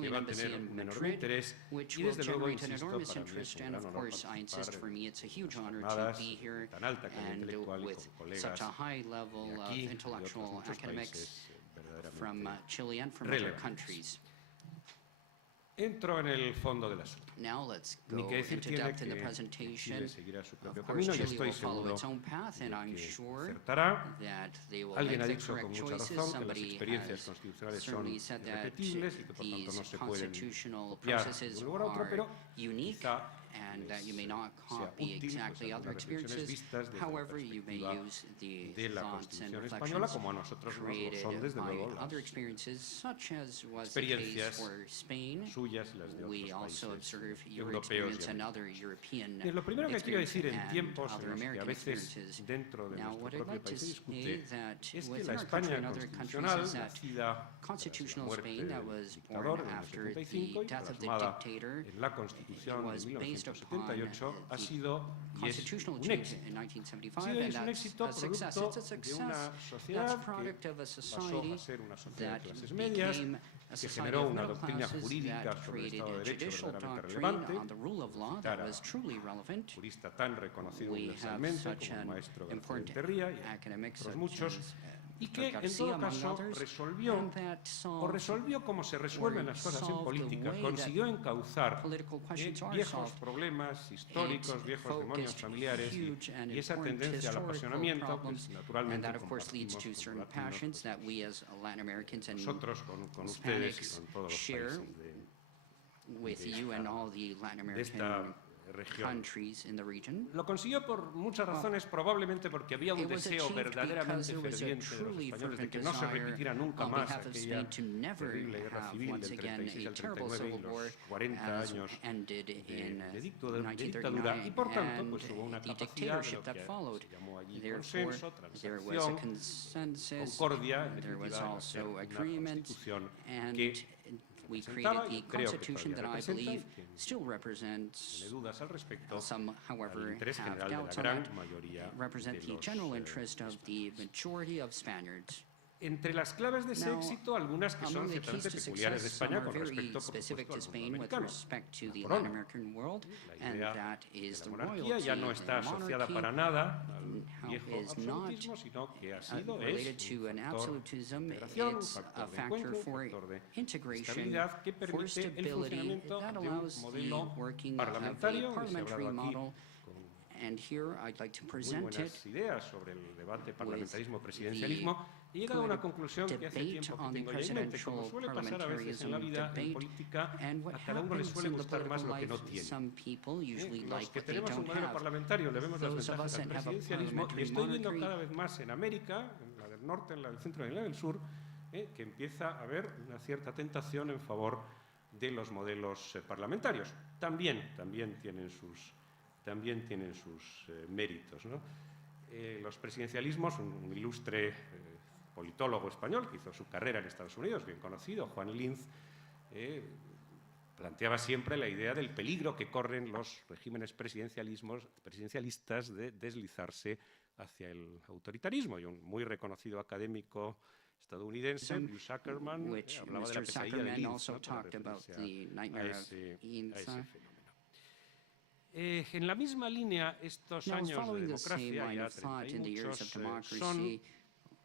que va a tener un enorme interés y desde luego, insisto, para mí es un gran honor participar en jornadas de tan alta calidad intelectual y con colegas de aquí y de otros muchos países verdaderamente relevantes. Entro en el fondo del asunto. Ni que decir tiene que Chile seguirá su propio camino y estoy seguro de que acertará. Alguien ha dicho con mucha razón que las experiencias constitucionales son irrepetibles y que por tanto no se pueden copiar de un lugar a otro, pero quizá and that you may not sea copy útil, pues, exactly other algunas reflexiones experiences. vistas desde la However, you may perspectiva use the de la thoughts and Constitución española, reflections como a nosotros nos lo created son desde by luego other las experiences, such as was the case experiencias for Spain. suyas y las de We otros also países observe your europeos experience y and americanos. other European Bien, lo primero que quiero decir en and tiempos en other los que a American veces experiences. dentro de Now, nuestro what I'd propio like to país se say discute that es que within la our country España and other countries constitucional, is that nacida tras la constitutional muerte Spain that del was dictador born en el after 75 the y death of the plasmada dictator en la Constitución was de based upon 1978, ha the sido y es constitutional un change éxito. in Ha 1975, sido y and es un that's éxito a success. producto It's a de una success sociedad that's que product of a pasó society a ser una sociedad de that clases medias, became a que society generó of una middle doctrina classes jurídica that sobre el created Estado de a Derecho judicial verdaderamente doctrine relevante. on the rule of law that Citar a was truly relevant. jurista tan reconocido We have universalmente such como el an maestro García important Rentería y academic otros such muchos, as y que en García, todo among caso others, resolvió, and that o resolvió como se resuelven las cosas en solved the política, way consiguió that encauzar political questions are viejos solved. problemas históricos, It viejos demonios focused familiares huge and y esa important tendencia al historical apasionamiento, que problems, naturalmente and that of course leads compartimos to con certain latinos, passions that we as Latin Americans and nosotros con ustedes y Hispanics con todos los share países with de you and esta- all the Latin de esta American región. countries in the region. Lo consiguió por muchas razones, probablemente porque había un It was deseo achieved verdaderamente because there was a ferviente de los truly españoles de fervent que no se desire repitiera nunca on más behalf of aquella Spain to never terrible guerra have civil once del again 36 a al terrible 39 y civil war los 40 as años ended in de dictadura, 1939 y por tanto and pues hubo una the capacidad de dictatorship lo that que followed. se llamó allí Therefore, consenso, there was a transacción, consensus, concordia, en there was definitiva, hacer also una agreement, constitución and que we representaba, created y the creo que constitution that todavía I representa, believe y quien still represents, tiene dudas al respecto, some, al however, interés have general de la doubts on gran that, mayoría represent de the los general interest of the españoles. majority of Spaniards. Entre las claves de ese Now, éxito, algunas que son among the keys ciertamente to peculiares de success, some España are con very respecto, por specific supuesto, to al mundo Spain with americano. respect to La the corona. Latin American world, La and idea that de is la the monarquía royalty, ya no está the asociada monarchy, para nada al how viejo is not absolutismo, sino que ha sido, related es to un an factor absolutism. de integración, un It's a factor de factor encuentro, un for factor de integration, estabilidad que for permite el stability, funcionamiento that de un allows the modelo working of a parlamentario, que se ha parliamentary hablado aquí model. con And here I'd like to muy present it buenas ideas sobre el debate parlamentarismo-presidencialismo, y he llegado a una conclusión que hace debate tiempo on que the tengo ya en mente. Como presidential suele pasar a veces en la vida, en debate, política, and what a cada uno le happens suele in the gustar más political lo que no life, tiene. some people usually Los like que what they tenemos un don't modelo have. parlamentario le vemos las Those of us ventajas al that have a presidencialismo, y parliamentary estoy viendo monarchy, cada vez más en América, en la del norte, en la del centro y en la del sur, que empieza a haber una cierta tentación en favor de los modelos parlamentarios. También tienen sus méritos, ¿no? Los presidencialismos, un ilustre politólogo español que hizo su carrera en Estados Unidos, bien conocido, Juan Linz, planteaba siempre la idea del peligro que corren los regímenes presidencialistas de deslizarse hacia el autoritarismo. Y un muy reconocido académico estadounidense, Bruce Ackerman, hablaba de la pesadilla de Linz, also ¿no?, para talked about referirse the nightmare of ese Linz. fenómeno. En la misma línea, estos Now, años de following the same democracia, line ya of thought 30 in the y years of muchos, son democracy,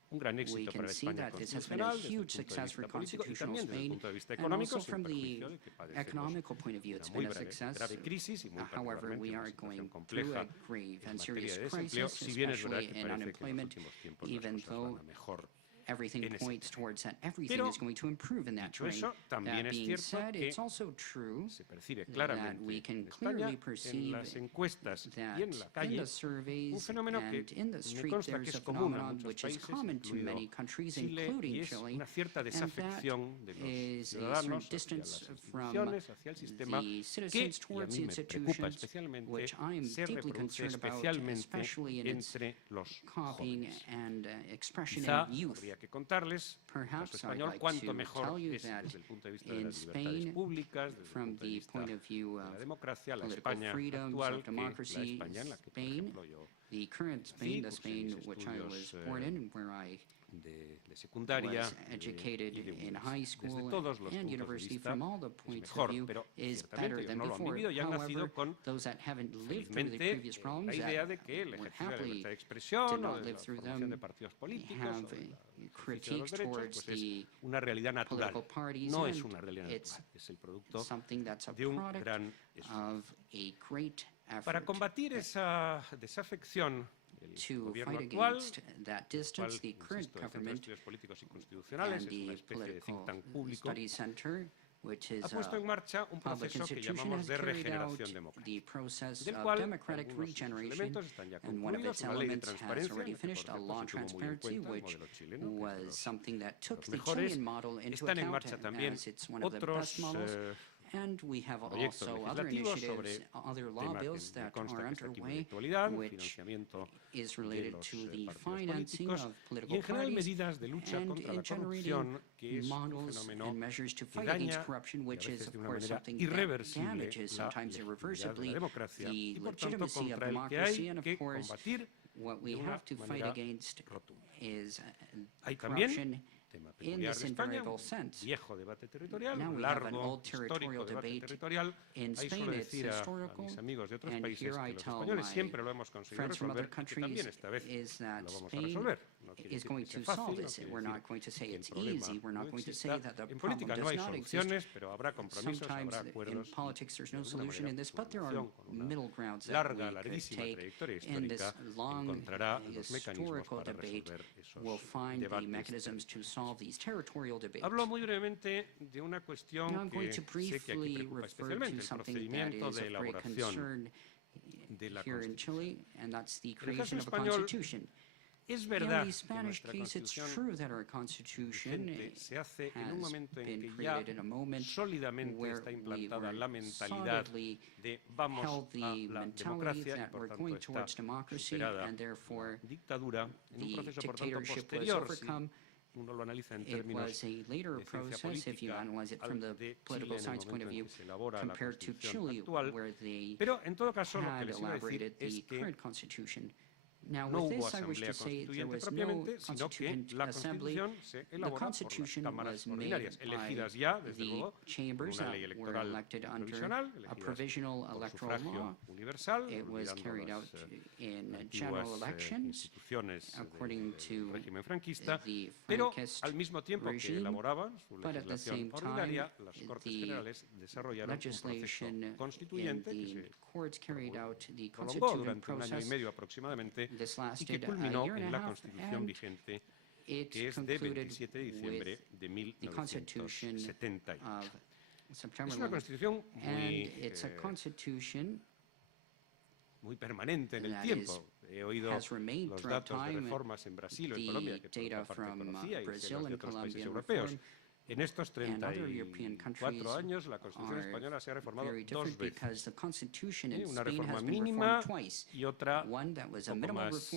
un gran we éxito para can la see España that this has been a constitucional, desde el huge punto de success for vista político y constitutional también desde el Spain, punto de vista and económico, also sin from the perjuicio de que padecemos economical point of view, it's una muy been a grave success. crisis y muy However, we particularmente are una situación going through compleja a grave en and materia serious de desempleo, crisis, si bien es verdad especially que in parece que en los unemployment, últimos tiempos even las cosas though van a mejor. everything en ese points terreno. towards that everything Pero, is going to improve in that dicho terrain. eso, también That es being cierto said, que it's also true se percibe that claramente we can en España, clearly en perceive las encuestas that y en la in calle, the un surveys fenómeno que and in the me street consta que there's a es común a phenomenon muchos which is países, common to incluido many countries, Chile, including y es Chile, una cierta and that desafección de los is a certain ciudadanos hacia distance las from instituciones, hacia el sistema, the que, citizens y a towards mí me preocupa institutions, especialmente, which I am se deeply reproduce concerned about, especialmente especially in its entre los copying jóvenes. and expression Quizá in youth. habría que contarles, en el caso Perhaps I'd español, like cuánto to mejor tell you es that desde el punto de vista de in las libertades Spain, públicas, desde el from punto de the vista point of view de la of democracia, la political España freedoms, actual, of que la democracy, España en la que, por Spain, ejemplo, yo the current Spain, the cursé Spain mis which I was estudios, born in, where I de secundaria was y educated de in universidad. high Desde school todos los and puntos de university, vista from all the es points of mejor, view, pero is ciertamente better ellos than no lo han before. vivido y han nacido However, con, those that haven't lived through the felizmente, previous problems, la idea that de que el would ejercicio de la happily libertad de expresión did o not de live la through formación de them partidos políticos have o de la ejercicio de critiques los derechos, towards pues es the una realidad natural. political parties, No es and una realidad it's natural, es el producto something that's a de un product gran esfuerzo. of a great Para effort combatir esa desafección, el to gobierno fight actual, against that cual, distance. The current insisto, el Centro de government Estudios Políticos y Constitucionales, and es una the especie de think Political tank público, Studies Center, ha puesto en marcha un proceso que llamamos de regeneración democrática, del cual algunos elementos están ya concluidos, una ley de transparencia, que por cierto se tuvo muy en cuenta el modelo chileno, que es de los mejores. Están en marcha también otros proyectos legislativos sobre temas que me consta que está aquí de actualidad, financiamiento de los partidos políticos y en general medidas de lucha contra la corrupción, que es un fenómeno que daña, y a veces de una manera irreversible, la legitimidad de la democracia y por tanto contra el que hay que combatir de una manera rotunda. Hay también tema peculiar de España, un viejo debate territorial, un largo, histórico debate territorial. Ahí suelo decir a mis amigos de otros países que los españoles siempre lo hemos conseguido resolver y que también esta vez lo vamos a resolver. No quiere decir que sea fácil, no quiere decir que el problema no exista. En política no hay soluciones, pero habrá compromisos, habrá acuerdos. De alguna manera, con una larga, larguísima trayectoria histórica, encontrará los mecanismos para resolver esos debates. Hablo muy brevemente de una cuestión que sé que aquí preocupa especialmente, el procedimiento de elaboración de la Constitución. En el caso español, es verdad que nuestra Constitución vigente se hace en un momento en que ya sólidamente está implantada la mentalidad de vamos a la democracia y por tanto está superada la dictadura en un proceso por tanto posterior. Uno lo analiza en términos de ciencia política al de Chile en el momento en que se elabora la Constitución actual, pero en todo caso lo que les iba a decir es que no hubo asamblea constituyente propiamente, sino que la Constitución se elabora por las cámaras ordinarias, elegidas ya, desde luego, por una ley electoral provisional, elegidas por sufragio universal, olvidando las antiguas instituciones del régimen franquista, pero al mismo tiempo que elaboraban su legislación ordinaria, las Cortes Generales desarrollaron un proceso constituyente que se prolongó durante un año y medio aproximadamente y que culminó en la Constitución vigente, que es de 27 de diciembre de 1970. Es una Constitución muy permanente en el tiempo. He oído los datos de reformas en Brasil o en Colombia, que por otra parte conocía, y de los de otros países europeos. En estos 34 años, la Constitución española se ha reformado dos veces. Una reforma mínima y otra un poco más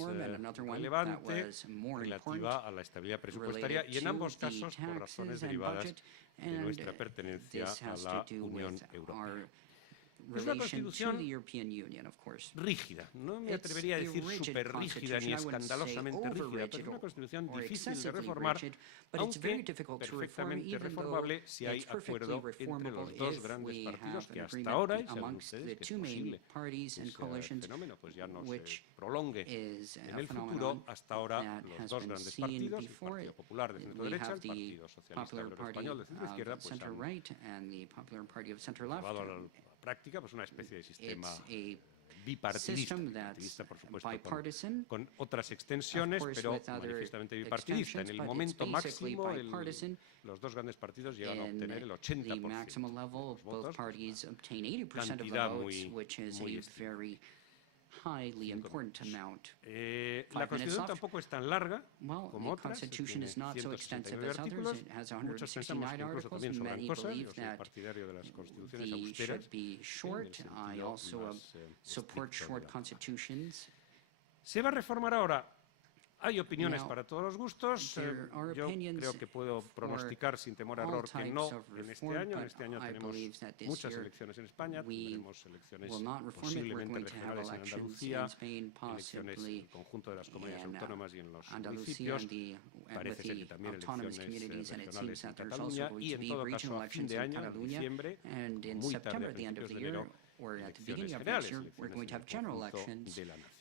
relevante, relativa a la estabilidad presupuestaria, y en ambos casos por razones derivadas de nuestra pertenencia a la Unión Europea. Es una Constitución rígida, no me atrevería a decir súper rígida ni escandalosamente rígida, pero es una Constitución difícil de reformar, aunque perfectamente reformable si hay acuerdo entre los dos grandes partidos que hasta ahora, y saben ustedes que es posible que ese fenómeno pues ya no se prolongue en el futuro, hasta ahora los dos grandes partidos, el Partido Popular de centro derecha, el Partido Socialista Obrero Español de centro izquierda, pues han llevado a la práctica pues una especie de sistema bipartidista, por supuesto, con otras extensiones, pero manifiestamente bipartidista. En el momento máximo, los dos grandes partidos llegan a obtener el 80% de los votos, cantidad muy estimable. La Constitución tampoco es tan larga como otras, tiene 169 artículos, muchos pensamos que incluso también sobran cosas, yo soy partidario de las constituciones austeras, en el sentido más estricto. ¿Se va a reformar ahora? Hay opiniones para todos los gustos. Yo creo que puedo pronosticar sin temor a error que no en este año. En este año tenemos muchas elecciones en España, tendremos elecciones posiblemente regionales en Andalucía, elecciones en el conjunto de las comunidades autónomas y en los municipios. Parece ser que también elecciones regionales en Cataluña y en todo caso a fin de año, en diciembre, muy tarde a principios de enero, elecciones generales, elecciones en el conjunto de la nación.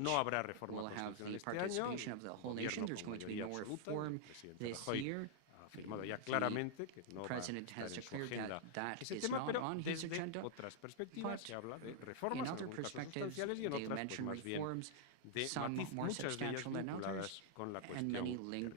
No habrá reforma constitucional este año. El gobierno con mayoría absoluta, el presidente Rajoy ha afirmado ya claramente que no va a estar en su agenda ese tema, pero desde otras perspectivas se habla de reformas, en algunos casos sustanciales y en otras pues más bien de matiz, muchas de ellas vinculadas con la cuestión territorial.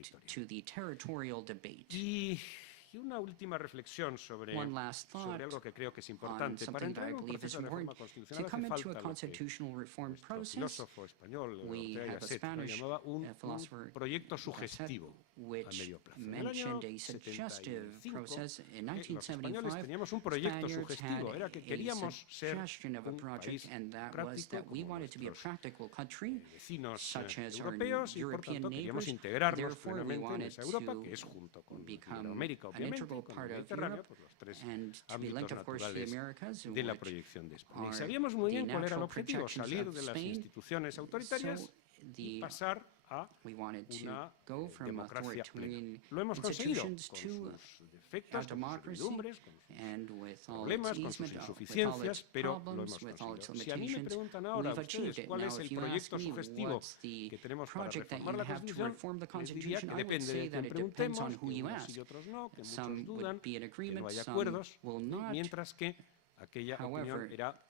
Y una última reflexión sobre One last thought algo que creo que es on importante. Para something that entrar I en un believe is proceso de reforma important. To constitucional come hace into a falta lo que constitutional reform nuestro process, filósofo español we Ortega y have a Gasset lo Spanish llamaba un philosopher, proyecto Gasset, sugestivo a which medio plazo. En el año mentioned a suggestive 75, process. In los españoles 1975, teníamos un proyecto Spaniards sugestivo, had era que a queríamos ser suggestion of a un project, país and that was práctico that we como wanted to be a nuestros practical country, vecinos such as our europeos y por European tanto queríamos neighbors. integrarnos Therefore, we plenamente en wanted esa Europa to que es junto con become América an obviamente integral y con el part of Mediterráneo, Europe, pues los tres and to be ámbitos linked, of course, to the naturales Americas, de la which proyección de España. Y are sabíamos muy the bien cuál era el natural objetivo, projections salir of de las Spain. instituciones autoritarias So y the pasar a we wanted to una go from democracia plena. authoritarian Lo hemos conseguido con institutions to sus defectos, con sus democracy, servidumbre, con sus and with all problemas, its con sus easement, with all insuficiencias, its pero lo problems, hemos with all its conseguido. Si a mí me limitations, preguntan ahora we've achieved ustedes it. cuál Now, es el if you ask proyecto me sugestivo what's the que tenemos para project that reformar you la have to Constitución, reform the les diría Constitution, que I would depende say de that quién it depends preguntemos, on que who you unos ask. sí y otros no, que muchos Some dudan, would be in que no agreement, hay some acuerdos, will not. mientras que aquella opinión However, era,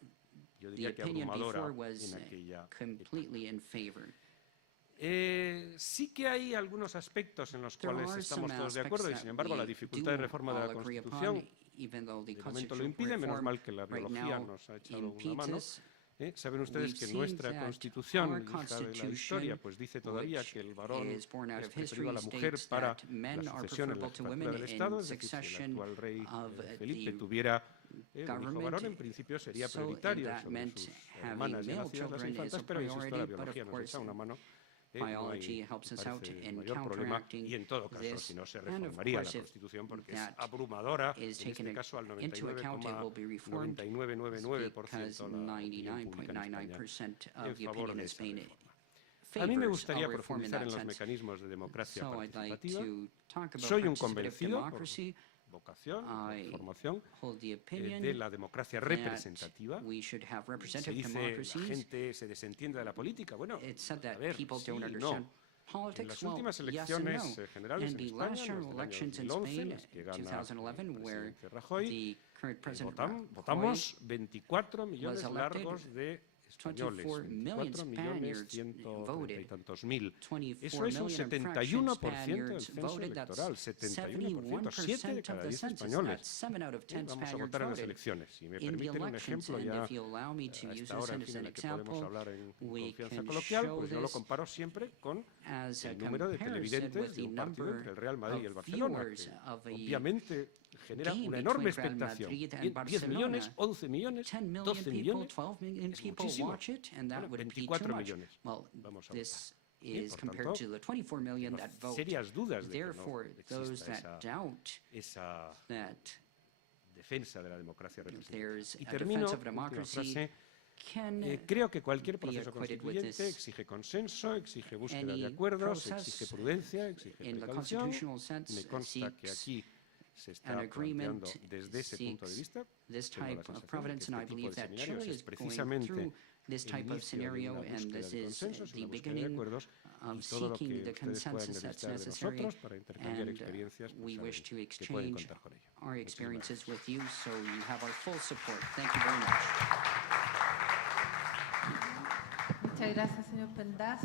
yo The diría que opinion abrumadora before was en aquella época. completely in favor. Sí que hay algunos aspectos en los There cuales are estamos some todos de aspects acuerdo y that sin embargo la we dificultad de do reforma de la all agree Constitución upon, even though the de momento lo constitutional impide, menos reform mal que la right biología now nos ha echado una mano. impedes. Saben ustedes We've que seen nuestra that Constitución, our hija de la Constitution, historia, pues dice todavía which que el varón is born out es of preferido a la history, mujer states para that men la are sucesión en la preferable to jefatura women del in Estado, es decir, si el succession actual rey of Felipe the tuviera un hijo government. varón, en principio sería So prioritario that sobre meant sus having hermanas ya male nacidas las children is infantas, a pero insisto, la priority, but biología of nos course echa una mano. biology No helps hay, us me out parece, in mayor problema counteracting y en todo caso, this. si no se And of reformaría la course, if Constitución porque es that abrumadora, is en taken este caso al into account, it will be reformed 99,99% because la opinión pública en España 99.99% en of the favor opinion de in esa Spain reforma. A mí me favors gustaría a reform in profundizar that en los sense. mecanismos de democracia So I'd like participativa. to talk about Soy un participative convencido por democracy. vocación, por I formación, hold the opinion de la democracia that representativa. we should have Se representative dice la democracies. gente se desentiende de la política. Bueno, It's said a that ver, people sí don't y understand no. En politics. las Well, últimas yes and elecciones no. generales In en the España, last general las del año elections in 2011, Spain, las que gana el 2011, where presidente Rajoy, the current president Rajoy votamos 24 millones was elected, largos de españoles, 24 million 24 millones Spaniards 130 y voted. tantos mil. 24 Eso es un million 71% del Spaniards censo voted. That's electoral, 71%, 7 de 71% cada of the 10 census. españoles. That's 7 out of 10 Vamos a Spaniards votar en las voted elecciones. Si me in the permiten un elections, ejemplo and ya if you allow me to a use esta this hora, en as fin, an en la que podemos example, hablar en we confianza can coloquial, show pues yo lo this comparo siempre con as a el número de comparison televidentes with de the un partido number entre el Real Madrid y el of Barcelona, viewers que of a obviamente genera game una enorme between Real expectación. Madrid and 10 Barcelona. millones, 11 millones, 10 million 12 people, millones, 12 million es people muchísimo. watch it, and that Bueno, would be too 24 much. millones. Well, Vamos a this votar. Bien, is por compared tanto, to the 24 million tengo that vote. serias dudas de que no Therefore, those exista that doubt esa that defensa de la democracia representativa. there's Y a termino, defense of última democracy frase, can creo que cualquier be proceso equated with constituyente this. exige consenso, exige búsqueda de Any acuerdos, process exige prudencia, exige in the precaución. constitutional sense Me consta que seeks aquí se está an planteando agreement, desde ese punto de seeks vista. this Tengo la type of sensación de providence, que and I este tipo believe de that seminarios Chile es is going precisamente through this el type of inicio de scenario, una and búsqueda this de is consensos, the una búsqueda de beginning acuerdos, of y todo lo que seeking the ustedes puedan consensus that's necesitar de necessary, nosotros para intercambiar and experiencias, we pues wish to saben que pueden exchange contar con ello. our Muchísimas experiences gracias. with you, so you have our full support. Thank you very much. Muchas gracias, señor Pendas.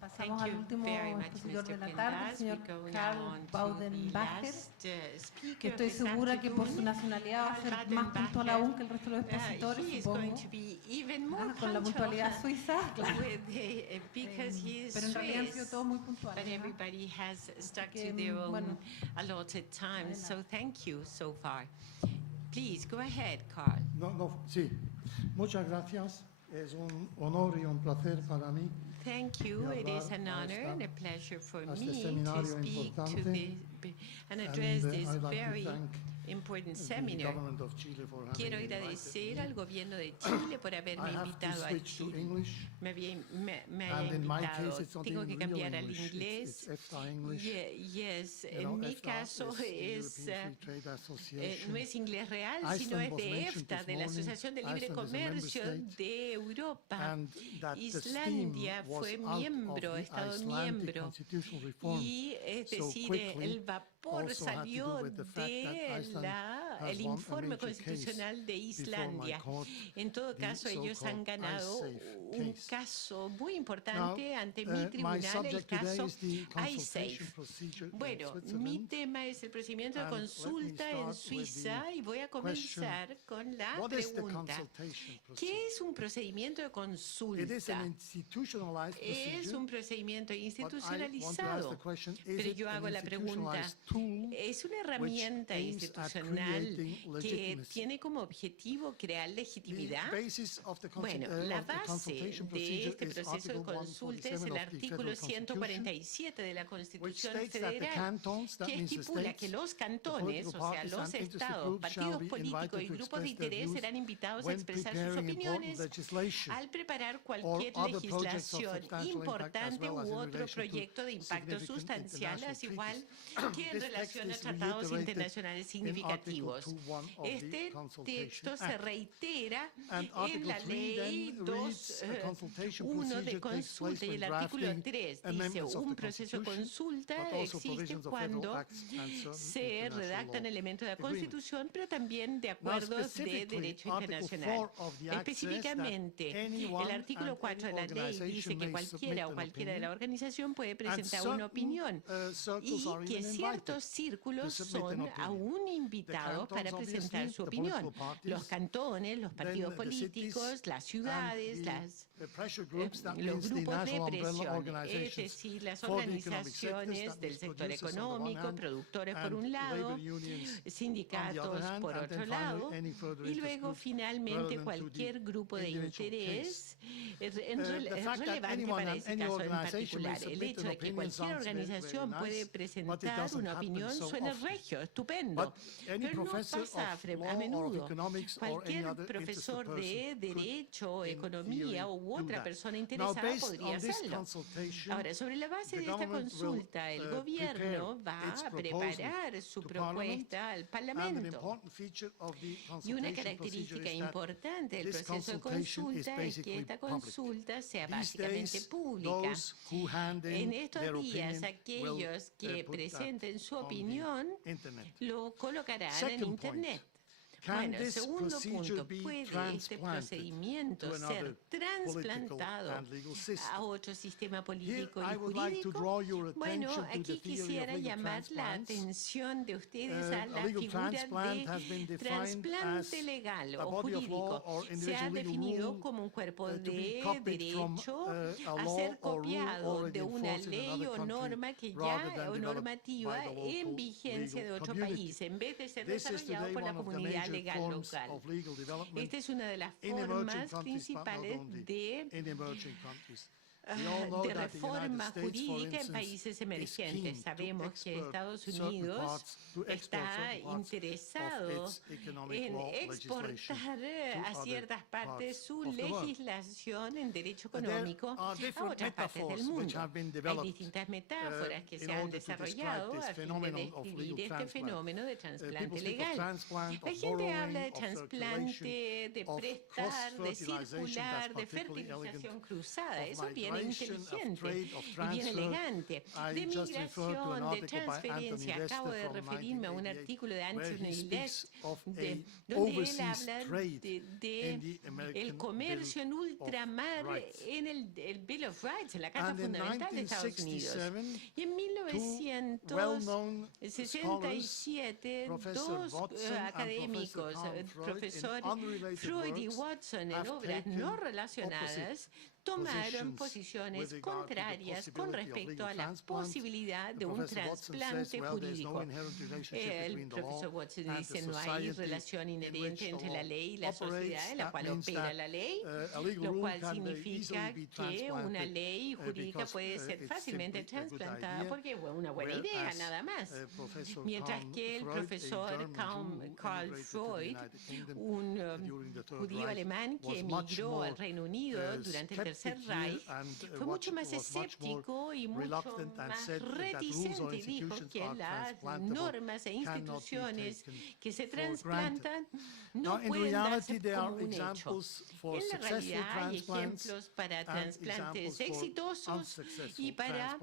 Pasamos Thank al you último very much, expositor Mr. de la tarde, el Pendas. señor We go now Karl on to the Baudenbacher, last, speaker que estoy this segura que por su afternoon. nacionalidad va a ser Karl más puntual aún que el resto de los He expositores, is supongo. going to be even more Con la punctual puntualidad suiza, claro. because he is Pero en realidad han sido Swiss. todos muy puntuales. But ¿no? everybody has stuck que, to their own bueno, allotted time, so adelante. thank you so far. Please, go ahead, Carl. Sí, muchas gracias. Es un honor y un placer para mí. Thank you. Y It is hablar an a honor esta- and a pleasure for a este me to seminario speak to importante. and address And, this I'd like to very thank important the seminar. government of Chile for having Quiero invited agradecer me. al gobierno de Chile por haberme I have to invitado a switch to Chile. English. Me haya And in my invitado. case, it's not Tengo even que real cambiar al English. inglés. It's EFTA English. Yes, You en know, mi EFTA caso is the es European Free Trade Association. no es inglés real, Iceland sino es was de mentioned EFTA, this de la morning. Asociación de Libre Iceland is a member Comercio state. de Europa. And that the Islandia steam was fue out miembro, of the Estado Icelandic miembro, constitutional reform y es so decir, quickly el vapor also had to salió do with the fact that de Iceland has el won a informe major constitucional de case before my Islandia. court, En todo the caso, ellos han so-called ganado ISAFE un case. caso muy importante Now, ante mi my tribunal, el subject today caso is the consultation ISAFE. procedure in Bueno, mi Switzerland. tema es el procedimiento de And let me consulta en start with Suiza the y voy a comenzar con la What is the pregunta. consultation procedure? ¿Qué es un procedimiento de It is an consulta? institutionalized Es procedure. un procedimiento but I want to ask institucionalizado, the question, is pero it yo an hago la pregunta, institutionalized tool ¿es una herramienta aims at institucional creating que legitimacy? tiene como objetivo crear The legitimidad? basis of the Bueno, la of the base consultation de procedure este is proceso de Article consulta es 147 el of the artículo Federal Constitution, 147 de la which Constitución states that the Federal, cantons, that que means the estipula states, que los the cantones, political o sea, parties los and interested estados, groups shall partidos be políticos invited y to grupos de express their interés views serán invitados a when expresar sus preparing important opiniones legislation al preparar or cualquier other projects of legislación substantial impact, as importante well as u in otro relation to proyecto de impacto significant sustancial, international así igual treaties. que en This relación a text is tratados reiterated internacionales in Article significativos. 2.1 of the Este Consultation texto se Act. reitera And en Article la 3 ley then reads, a consultation 2.1 procedure de takes place consulta y when el artículo drafting 3 dice amendments of un the proceso de Constitution, consulta but also existe provisions of federal cuando acts and certain se international redactan law elementos de la agreements. Constitución, pero también de Now, acuerdos de specifically, derecho Article internacional. 4 of the Act says that Específicamente, anyone el artículo and 4 de la any ley dice organization que may cualquiera o submit an cualquiera de la opinion, organización puede and presentar certain, una opinión circles y are que even ciertos invited círculos to submit an son opinion. aún invitados The para cantons, presentar obviously, su the opinión. political parties, Los cantones, los partidos then the cities, políticos, las ciudades, the pressure groups, that los means the grupos de national umbrella presión, es organizations decir, las for the economic sectors, organizaciones that del means sector producers on the one económico, hand, productores por and un lado, labor unions on the sindicatos other hand, por and otro then lado, finally any further y interest luego groups finalmente relevant to cualquier the grupo de individual interés the fact that relevante anyone para and ese any caso en organization may particular. El submit hecho an de que opinion cualquier sounds very, organización very puede nice, but it presentar doesn't una happen opinión so suena often. regio, estupendo, But any pero no professor pasa of a law or menudo. economics or any Cualquier other interested profesor person de could, derecho, in economía theory, u do otra that. persona Now, interesada based podría on this hacerlo. consultation, Ahora, sobre la base the de esta government will, consulta, el gobierno va its a proposal preparar su to Parliament, propuesta al and an Parlamento. important feature of the Y una consultation procedure característica is that importante del this proceso de consultation is consulta es que basically esta public. consulta sea These básicamente days, pública. those who hand in En estos their días, opinion aquellos will, que put that presenten su on the opinión internet. lo colocarán en Second point, Internet. can Bueno, this segundo procedure punto, be ¿puede este transplanted procedimiento to ser another trasplantado political and legal system? a otro sistema político Here, y I would like to jurídico? draw your Bueno, attention to aquí the theory of quisiera legal llamar la transplants. atención de ustedes a A la legal figura transplant has been de defined trasplante as legal a o body of law jurídico. or Se ha individual legal definido rule, como un cuerpo to be de copied from, derecho a a law ser or rule copiado already de una enforced in ley another o country norma que rather ya than o developed normativa by the en local vigencia de legal otro community. país, en vez de ser This is desarrollado today por la one of the comunidad major legal forms local. of legal development Esta es una de las in emerging formas countries, but not principales only de in emerging countries. We all know de that the United reforma States, for jurídica en instance, países is keen emergentes. to Sabemos que export Estados certain Unidos parts, to export está certain parts interesado of its economic en law exportar legislation to a ciertas other partes parts su of the world. legislación en derecho There económico are a different otras partes del metaphors which mundo. have been Hay developed distintas metáforas que in se han order to desarrollado describe this a fin de phenomenon of describir legal este transplant. fenómeno de People trasplante speak of legal. transplant, La of gente habla de borrowing, of trasplante, circulation, de of prestar, de cross-fertilization, circular, that's de particularly fertilización elegant, cruzada. of Eso es bien migration, of inteligente trade, of y bien transfer. elegante. I De just referred to an migración, de article by Anthony transferencia. Acabo de Lester from referirme a un 1988, artículo de where Anthony he speaks Lest, of donde a él overseas habla trade de in the American el comercio en Bill of ultramar Rights. en el Bill of Rights, en la Carta And in Fundamental de Estados Unidos. 1967, Y en two well-known scholars, 1967, Professor dos Watson and académicos, Professor Carl profesor Freud, in unrelated Freud y works, Watson, en have obras taken no relacionadas, tomaron posiciones contrarias con respecto a la posibilidad de un trasplante jurídico. El profesor Watson dice no hay relación inherente entre la ley y la sociedad en la cual opera la ley, lo cual significa que una ley jurídica puede ser fácilmente trasplantada porque es una buena idea, nada más. Mientras que el profesor Carl Freud, un judío alemán que emigró al Reino Unido durante el Tercer Reich, fue mucho más escéptico y mucho más reticente, dijo que las normas e instituciones que se trasplantan no pueden darse como un hecho. En la realidad hay ejemplos para trasplantes exitosos y para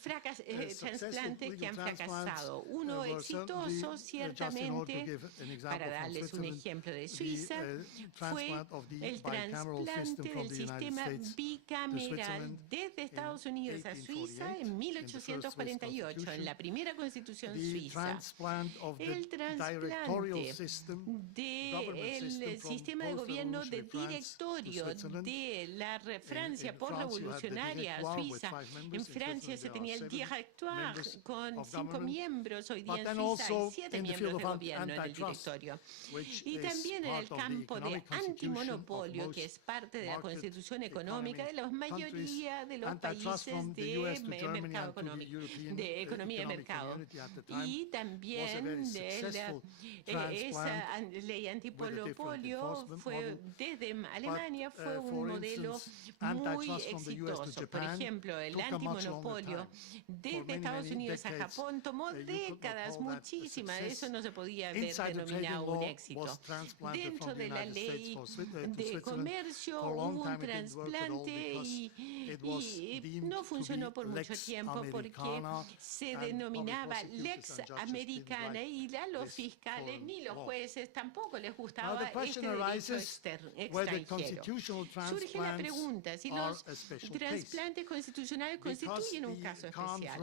trasplantes que han fracasado. Uno exitoso, ciertamente, para darles un ejemplo de Suiza, fue el trasplante del sistema bicameral desde Estados Unidos a Suiza en 1848, en la primera constitución suiza. El trasplante del sistema de gobierno de directorio de la Francia postrevolucionaria suiza. En Francia se tenía el directoire con 5 miembros, hoy día en Suiza hay 7 miembros de gobierno en el directorio. Y también en el campo de antimonopolio, que es parte de la constitución económica de la mayoría de los países de mercado económico, de economía de mercado. Y también esa ley antimonopolio fue desde Alemania fue un modelo muy exitoso. Por ejemplo, el antimonopolio desde Estados Unidos a Japón tomó décadas, muchísimas. Eso no se podía haber denominado un éxito. Dentro de la ley de comercio hubo un trasplante y no funcionó por mucho tiempo porque se denominaba Lex Americana y a los fiscales ni los jueces tampoco les gustaba este derecho extranjero. Surge la pregunta si los trasplantes constitucionales constituyen un caso especial.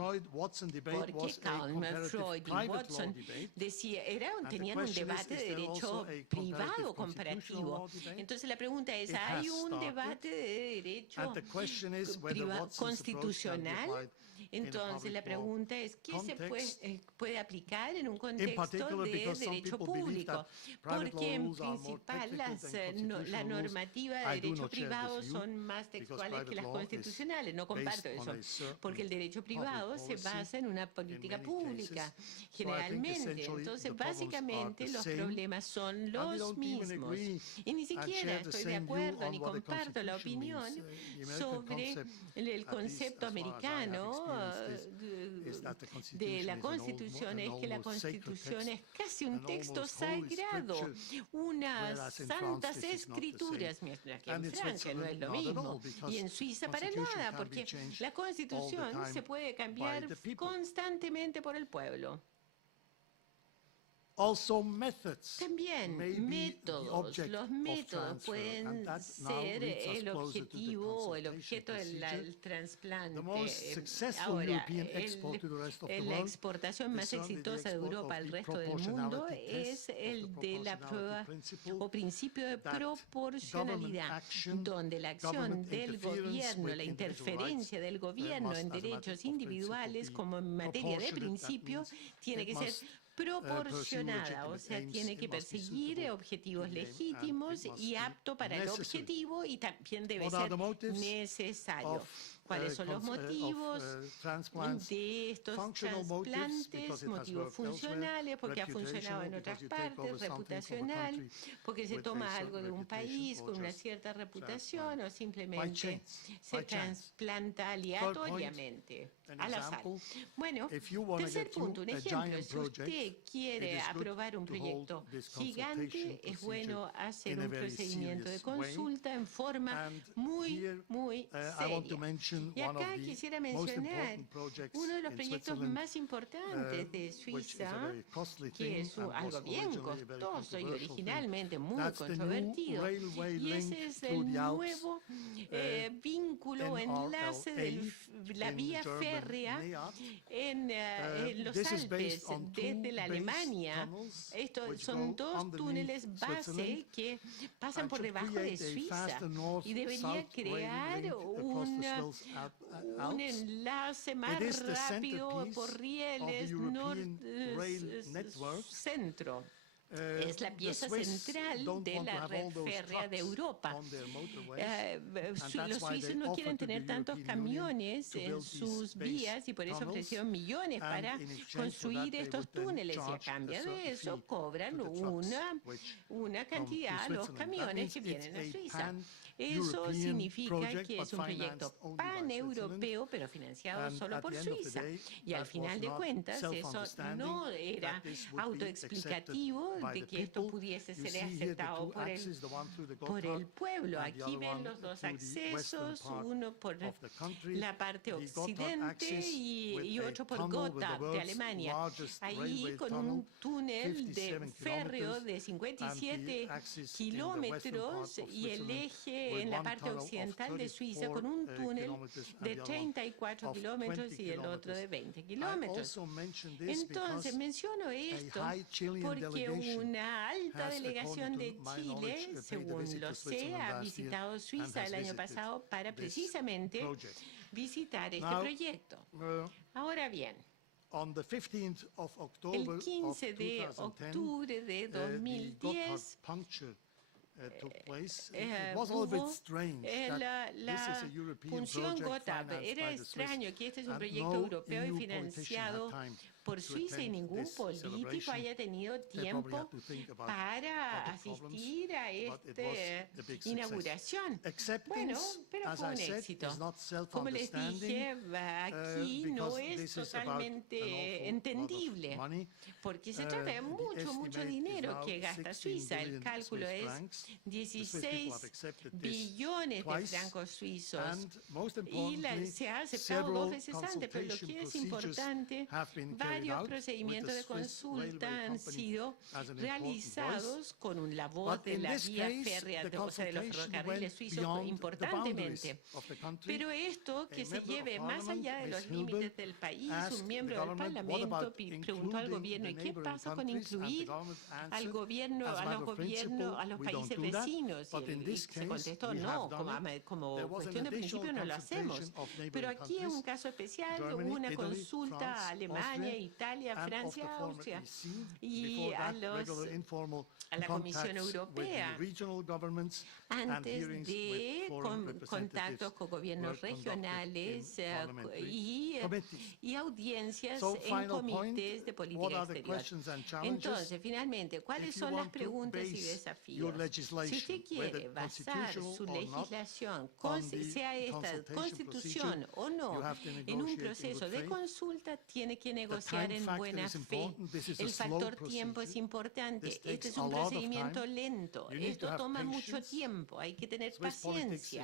Porque Kalmer, Freud y Watson tenían un debate de derecho privado comparativo. Entonces la pregunta es, ¿hay un debate de derecho constitucional? Entonces la pregunta es, ¿qué se puede aplicar en un contexto de derecho público? Porque en principal la normativa de derecho privado son más textuales que las constitucionales. No comparto eso, porque el derecho privado se basa en una política pública, generalmente. Entonces, básicamente, los problemas son los mismos. Y ni siquiera estoy de acuerdo ni comparto la opinión sobre el concepto americano de la Constitución, es que la Constitución es casi un texto sagrado, unas santas escrituras, mientras que en Francia no es lo mismo, y en Suiza para nada, porque la Constitución se puede cambiar constantemente por el pueblo. También métodos. Los métodos pueden ser el objetivo o el objeto del trasplante. Ahora, la exportación más exitosa de Europa al resto del mundo es el de la prueba o principio de proporcionalidad, donde la acción del gobierno, la interferencia del gobierno en derechos individuales como en materia de principio, tiene que ser proporcionada, o sea, tiene que perseguir objetivos legítimos y apto para el objetivo y también debe ser necesario. ¿Cuáles son los motivos de estos trasplantes? Motivos funcionales, porque ha funcionado en otras partes, reputacional, porque se toma algo de un país con una cierta reputación o simplemente se trasplanta aleatoriamente, al azar. Bueno, tercer punto, un ejemplo, si usted quiere aprobar un proyecto gigante, es bueno hacer un procedimiento de consulta en forma muy seria. Y acá quisiera mencionar uno de los proyectos más importantes de Suiza, que es algo bien costoso y originalmente muy controvertido, y ese es el nuevo vínculo o enlace de la vía férrea en los Alpes, desde la Alemania. Estos son dos túneles base que pasan por debajo de Suiza y debería crear un enlace más rápido por rieles norte-centro. Es la pieza central de la red férrea de Europa. Los suizos no quieren tener tantos camiones en sus vías y por eso ofrecieron millones para construir estos túneles, y a cambio de eso cobran una cantidad a los camiones que vienen a Suiza. Eso significa que es un proyecto paneuropeo, pero financiado solo por Suiza. Y al final de cuentas, eso no era autoexplicativo de que esto pudiese ser aceptado por el pueblo. Aquí ven los dos accesos, uno por la parte occidente y otro por Gotha, de Alemania. Ahí con un túnel de férreo de 57 kilómetros y el eje en la parte occidental de Suiza con un túnel de 34 kilómetros y el otro de 20 kilómetros. Entonces menciono esto porque una alta delegación de Chile, según lo sé, ha visitado Suiza el año pasado para precisamente visitar este proyecto. Ahora bien, el 15 de octubre de 2010 hubo la función Gotha. Era extraño que este es un proyecto europeo y financiado por Suiza y ningún político haya tenido tiempo para asistir a esta inauguración. Bueno, pero fue un éxito. Como les dije, aquí no es totalmente entendible, porque se trata de mucho dinero que gasta Suiza. El cálculo es 16 billones de francos suizos y se ha aceptado 2 veces antes, pero lo que es importante, varios procedimientos de consulta han sido realizados con la voz de la vía férrea, o sea, de los ferrocarriles suizos, importantemente. Pero esto que se lleve más allá de los límites del país, un miembro del Parlamento preguntó al gobierno, ¿y qué pasa con incluir al gobierno, a los países vecinos? Y se contestó, no, como cuestión de principio no lo hacemos. Pero aquí es un caso especial, hubo una consulta a Alemania, Italia, Francia, Austria y a la Comisión Europea antes de contactos con gobiernos regionales y audiencias en comités de política exterior. Entonces, finalmente, ¿cuáles son las preguntas y desafíos? Si usted quiere basar su legislación, sea esta constitución o no, en un proceso de consulta, tiene que negociar en buena fe. El factor tiempo es importante. Este es un procedimiento lento. Esto toma mucho tiempo. Hay que tener paciencia.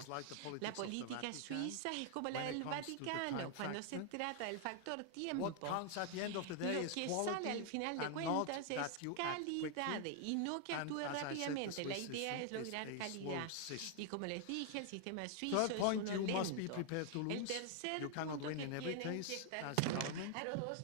La política suiza es como la del Vaticano. Cuando se trata del factor tiempo, lo que sale al final de cuentas es calidad y no que actúe rápidamente. La idea es lograr calidad. Y como les dije, el sistema suizo es uno lento. El tercer punto que tienen que estar claros.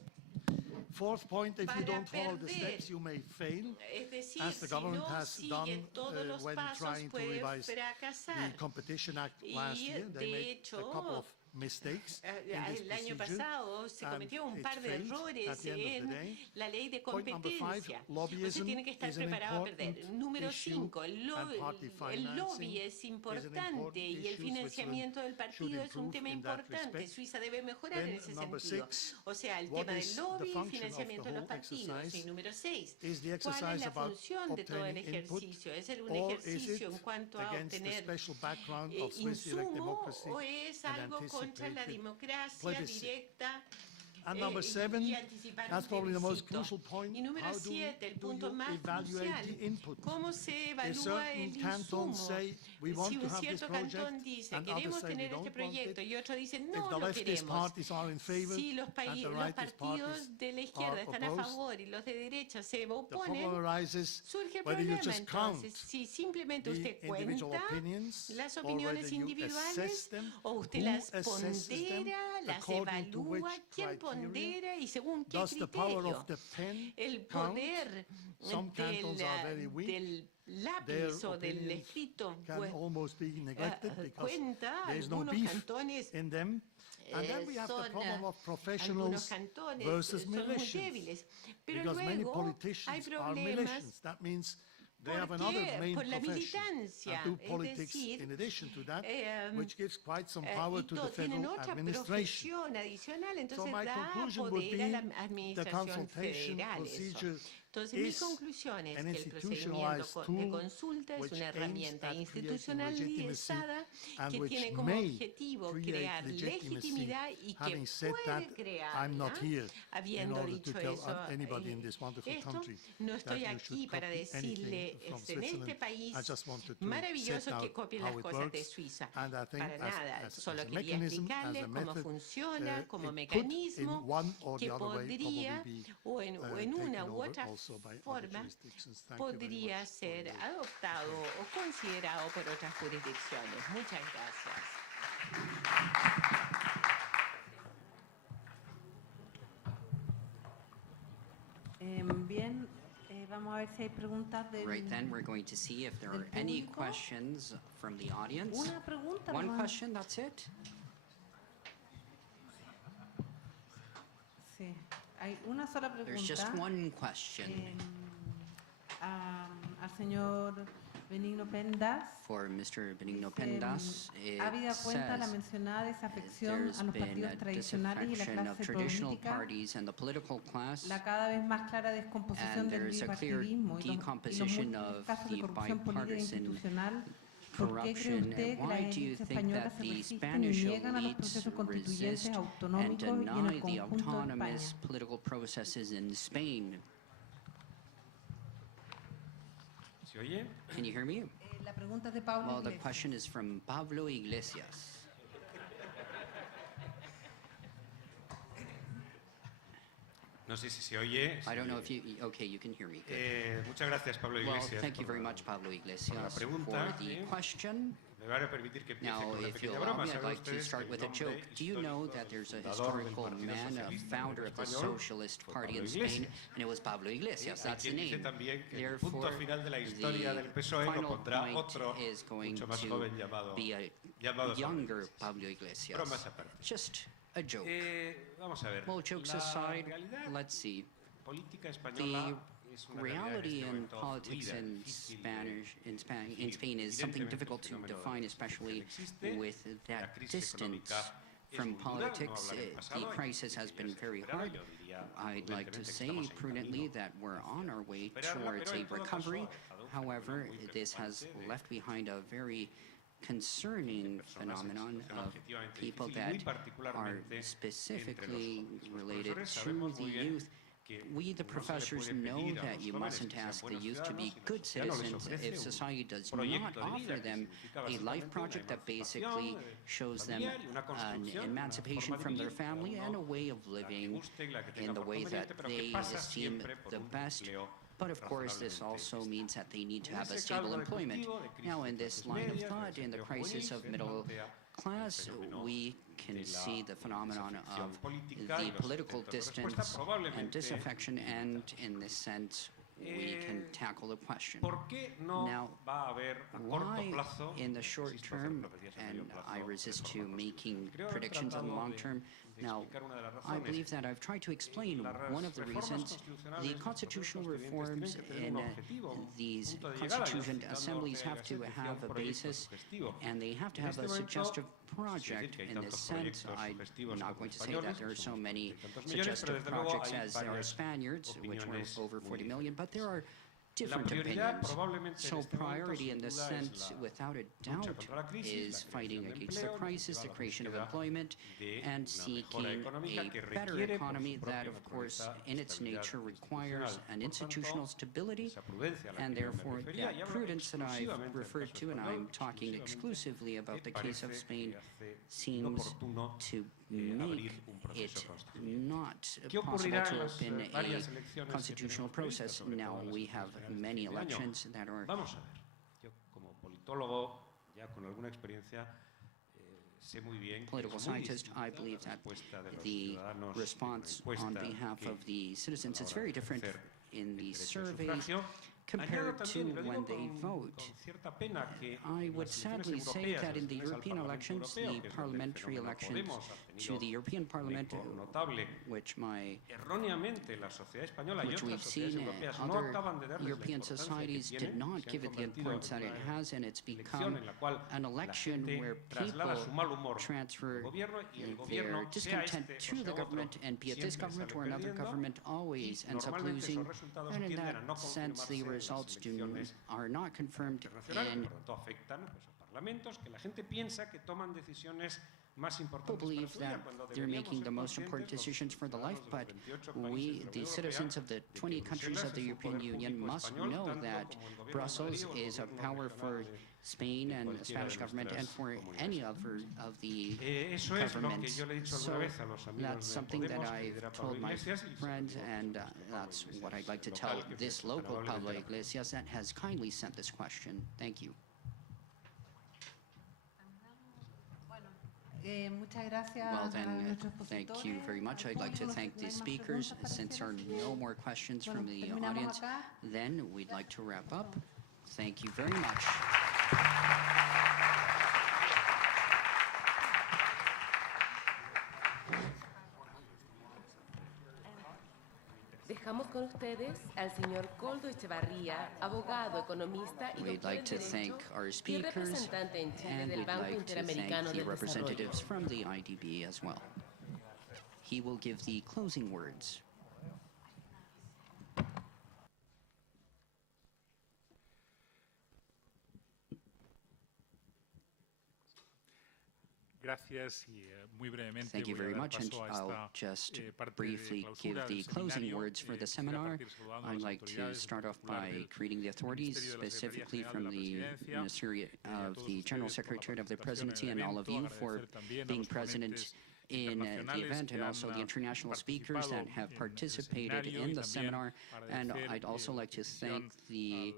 Fourth point, if you don't follow the steps, you may fail, Es decir, as the si government no has done siguen todos los when pasos, trying to puede revise fracasar. the Competition Act last Y, year. They de made hecho, a couple of mistakes in this el año procedure, pasado se and cometió un it par de failed errores at the end of the en day. la ley de Point number 5, competencia. Usted lobbyism tiene que estar is an preparado a perder. important Número issue, 5, and party el financing lobby es is an importante important y el issue. financiamiento del Switzerland partido should es un improve tema in that importante. respect. Suiza debe mejorar en Then, ese number sentido. 6, O sea, el what tema del is the lobby y function of the financiamiento de los whole partidos. exercise? Y número 6, Is the ¿cuál es exercise la about función de todo el obtaining input, ejercicio? ¿Es un or is it ejercicio en cuanto a against the obtener special background of Swiss direct insumo democracy o es and algo contra la anticipated democracia plebiscite? directa And number 7, y anticipar that's un probably the most plebiscito? crucial point. Y número How 7, el do punto you más evaluate crucial, the input? ¿cómo se If evalúa el certain cantons insumo? say, we want Si to un have this cierto project, cantón dice, and others queremos say we tener este don't want proyecto, it, y otro dice, if no the lo leftist queremos. parties are in favor Si los and the partidos rightist parties de la izquierda are están a opposed, favor y los de derecha se the oponen, problem arises surge el whether you problema. just count Entonces, si simplemente the usted individual cuenta opinions las or opiniones whether you assess individuales them, o usted who las assesses them pondera, las according to evalúa, which ¿quién pondera pondera y según qué Thus, the power criterio. of the pen El count. poder Some cantons are very weak. del Their lápiz o del opinions escrito can almost be neglected because cuenta. there is no Algunos beef cantones in them. And then we have the son problem of algunos professionals cantones versus son muy militias. débiles, pero Because many luego hay politicians are problemas militias. That means they have another main por la profession militancia, and do es politics decir, in addition to that, which gives quite some power to the tienen federal otra administration. profesión adicional, So entonces my da conclusion would poder a la be the administración consultation federal. Eso. procedure Entonces, mi is conclusión es an que el procedimiento institutionalized de tool consulta es which una aims herramienta at creating institucionalizada and que which tiene como may objetivo create crear legitimacy. legitimidad y que Having said that, puede crear, I'm not here in habiendo order to dicho tell eso, anybody in this wonderful esto, country no that estoy you aquí should para copy decirle anything from en este Switzerland. país I just wanted to maravilloso set que out copien how las it cosas de works. Suiza. And I think Para nada, as solo a quería mechanism, as explicarles a cómo method, funciona, como it could, in mecanismo, one or que the other way, podría, probably be o en taken una u over otra also by other forma, jurisdictions. Thank you very podría much ser for your- adoptado o considerado por otras jurisdicciones. Muchas gracias. Bien, vamos a ver si hay preguntas del... Right then, we're going to see if there del are any público. questions from the audience. Una pregunta One nomás. question, that's it? Sí, hay una sola pregunta. There's just one question Al señor Benigno Pendas. for Mr. Benigno Pendas. It Habida cuenta la says mencionada desafección there's a los been partidos a tradicionales y la disaffection of clase traditional política, parties and the political class, la cada vez más clara descomposición and del there's a clear bipartidismo y los decomposition múltiples of casos de the corrupción política e bipartisan institucional. ¿Por qué cree corruption. usted que Why las do you élites think españolas that se the resisten y Spanish niegan a los elites procesos constituyentes resist and autonómicos y en deny el the conjunto de autonomous España? political processes in Spain? ¿Se oye? Can you hear me? La pregunta es de Pablo Well, the Iglesias. question is from Pablo Iglesias. No sé si se oye. I don't know if you, okay, you can hear me. Good. Muchas gracias, Pablo Well, Iglesias. thank you por very la- much, Pablo Iglesias, pregunta, for the ¿eh? question. Me van a permitir que empiece Now, con una if you pequeña allow broma. me, I'd ¿Saben like to ustedes start que with el a joke. nombre Do you know histórico that there's a del fundador del historical Partido man, a Socialista founder of the Español Socialist fue Party in Pablo Spain, Iglesias? and it was Pablo Iglesias? Hay That's the quien dice name. también que el punto Therefore, final de la historia del the PSOE lo final pondrá point otro, is going mucho más to joven llamado be a Pablo younger Iglesias. Pablo Iglesias. Bromas aparte. Just a joke. Vamos a ver. Well, jokes La aside, realidad let's see. política española The es una realidad en reality este in momento politics fluida, in difícil de Spanish in definir. Spain is something Evidentemente, difficult el to fenómeno define, especially existe. with La that crisis distance económica es from muy dura, no politics. hablaré del The pasado, crisis has been very hard. yo diría I'd like to prudentemente que say estamos en prudently camino that we're on our way superarla, towards pero a en todo recovery. caso ha dejado un However, fenómeno muy this has preocupante de left behind a very concerning personas en phenomenon situación of objetivamente people difícil y muy that are particularmente specifically entre los related profesores. to Sabemos the muy bien youth. que We, the no se le professors, puede know pedir a that los you jóvenes mustn't que sean ask the buenos youth to be ciudadanos, good sino que ya no les citizens ofrece if un society does proyecto not de vida offer que them significa a life básicamente project una that basically emancipación shows them familiar y una an construcción, una emancipation forma de from their vivir, cada family and a uno way of la que living guste y la que tenga in the por way that conveniente, pero que they pasa esteem siempre por the un best. empleo But of course, this razonablemente also estable. means that they need to En have a ese stable caldo de employment. cultivo de crisis Now, de in this clases line of medias, thought, in the desempleo crisis juvenil, of se middle plantea class, fenómeno we can de see la the phenomenon desafección of política y the los political intentos de respuesta, distance and probablemente disaffection, and in this sense, we can tackle the question. ¿Por qué no Now, va a haber a corto Why, plazo? in the short Resisto a hacer term, profecías a medio and plazo I de resist to reformas. making Creo haber predictions in the tratado long de term. Now, explicar una de las I razones. believe that I've tried to explain Las one of the reformas reasons. constitucionales, The los constitutional procesos constituyentes reforms tienen que tener in un objetivo, un these punto de llegada, y constituent citando assemblies Ortega y have to Gasset, have decía a un proyecto basis, sugestivo. and they have to En have este a momento, suggestive es project. decir, que hay In this tantos sense, proyectos I'm sugestivos not como going to say that españoles, there are que so son many tantos millones, pero suggestive desde luego projects hay as there are varias Spaniards, which were opiniones over muy 40 million, but there are La different prioridad opinions. probablemente en So este momento, priority sin in this duda, es sense, la without a lucha doubt, contra la crisis, is la fighting creación de against the empleo, crisis, the la creation of búsqueda employment, de and una seeking mejora económica a que better requiere, por economy su that, propia of course, naturaleza, in its estabilidad nature requires institucional. an Por institutional tanto, stability, esa prudencia a la and que yo me therefore refería, y that hablo prudence that I've exclusivamente del referred caso to, and español, I'm talking exclusively about the case of parece Spain, que hace seems inoportuno to abrir make un proceso it constituyente. not ¿Qué possible ocurrirá to en las open varias a elecciones que constitutional tenemos previstas, process. sobre Now todo en las we have elecciones generales de many fin de año? elections that are Vamos a ver, yo como politólogo ya con alguna experiencia political scientist, I believe that the response on behalf of the citizens is very different in the surveys compared to when they vote. I would sadly say that in the European elections, the parliamentary elections to the European Parliament, which we've seen other European societies did not give it the importance that it has, and it's become an election where people transfer their discontent to the government, and be it this government or another government, always ends up losing, and in that sense the results are not confirmed in people believe that they're making the most important decisions for the life, but we, the citizens of the 20 countries of the European Union, must know that Brussels is a power for Spain and the Spanish government and for any other of the governments. So that's something that I've told my friends, and that's what I'd like to tell this local Pablo Iglesias that has kindly sent this question. Thank you. Well then, thank you very much. I'd like to thank the speakers. Since there are no more questions from the audience, then we'd like to wrap up. Thank you very much. Dejamos con ustedes al señor Koldo Echevarría, abogado, economista y We'd like to thank our speakers, and we'd like to thank the representatives from the IDB as well. He will give the closing words. Thank you very much, and I'll just briefly give the closing words for the seminar. I'd like to start off by greeting the authorities, specifically from the Ministry of the General Secretariat of the Presidency, and all of you for being present in the event, and also the international speakers that have participated in the seminar. And I'd also like to thank the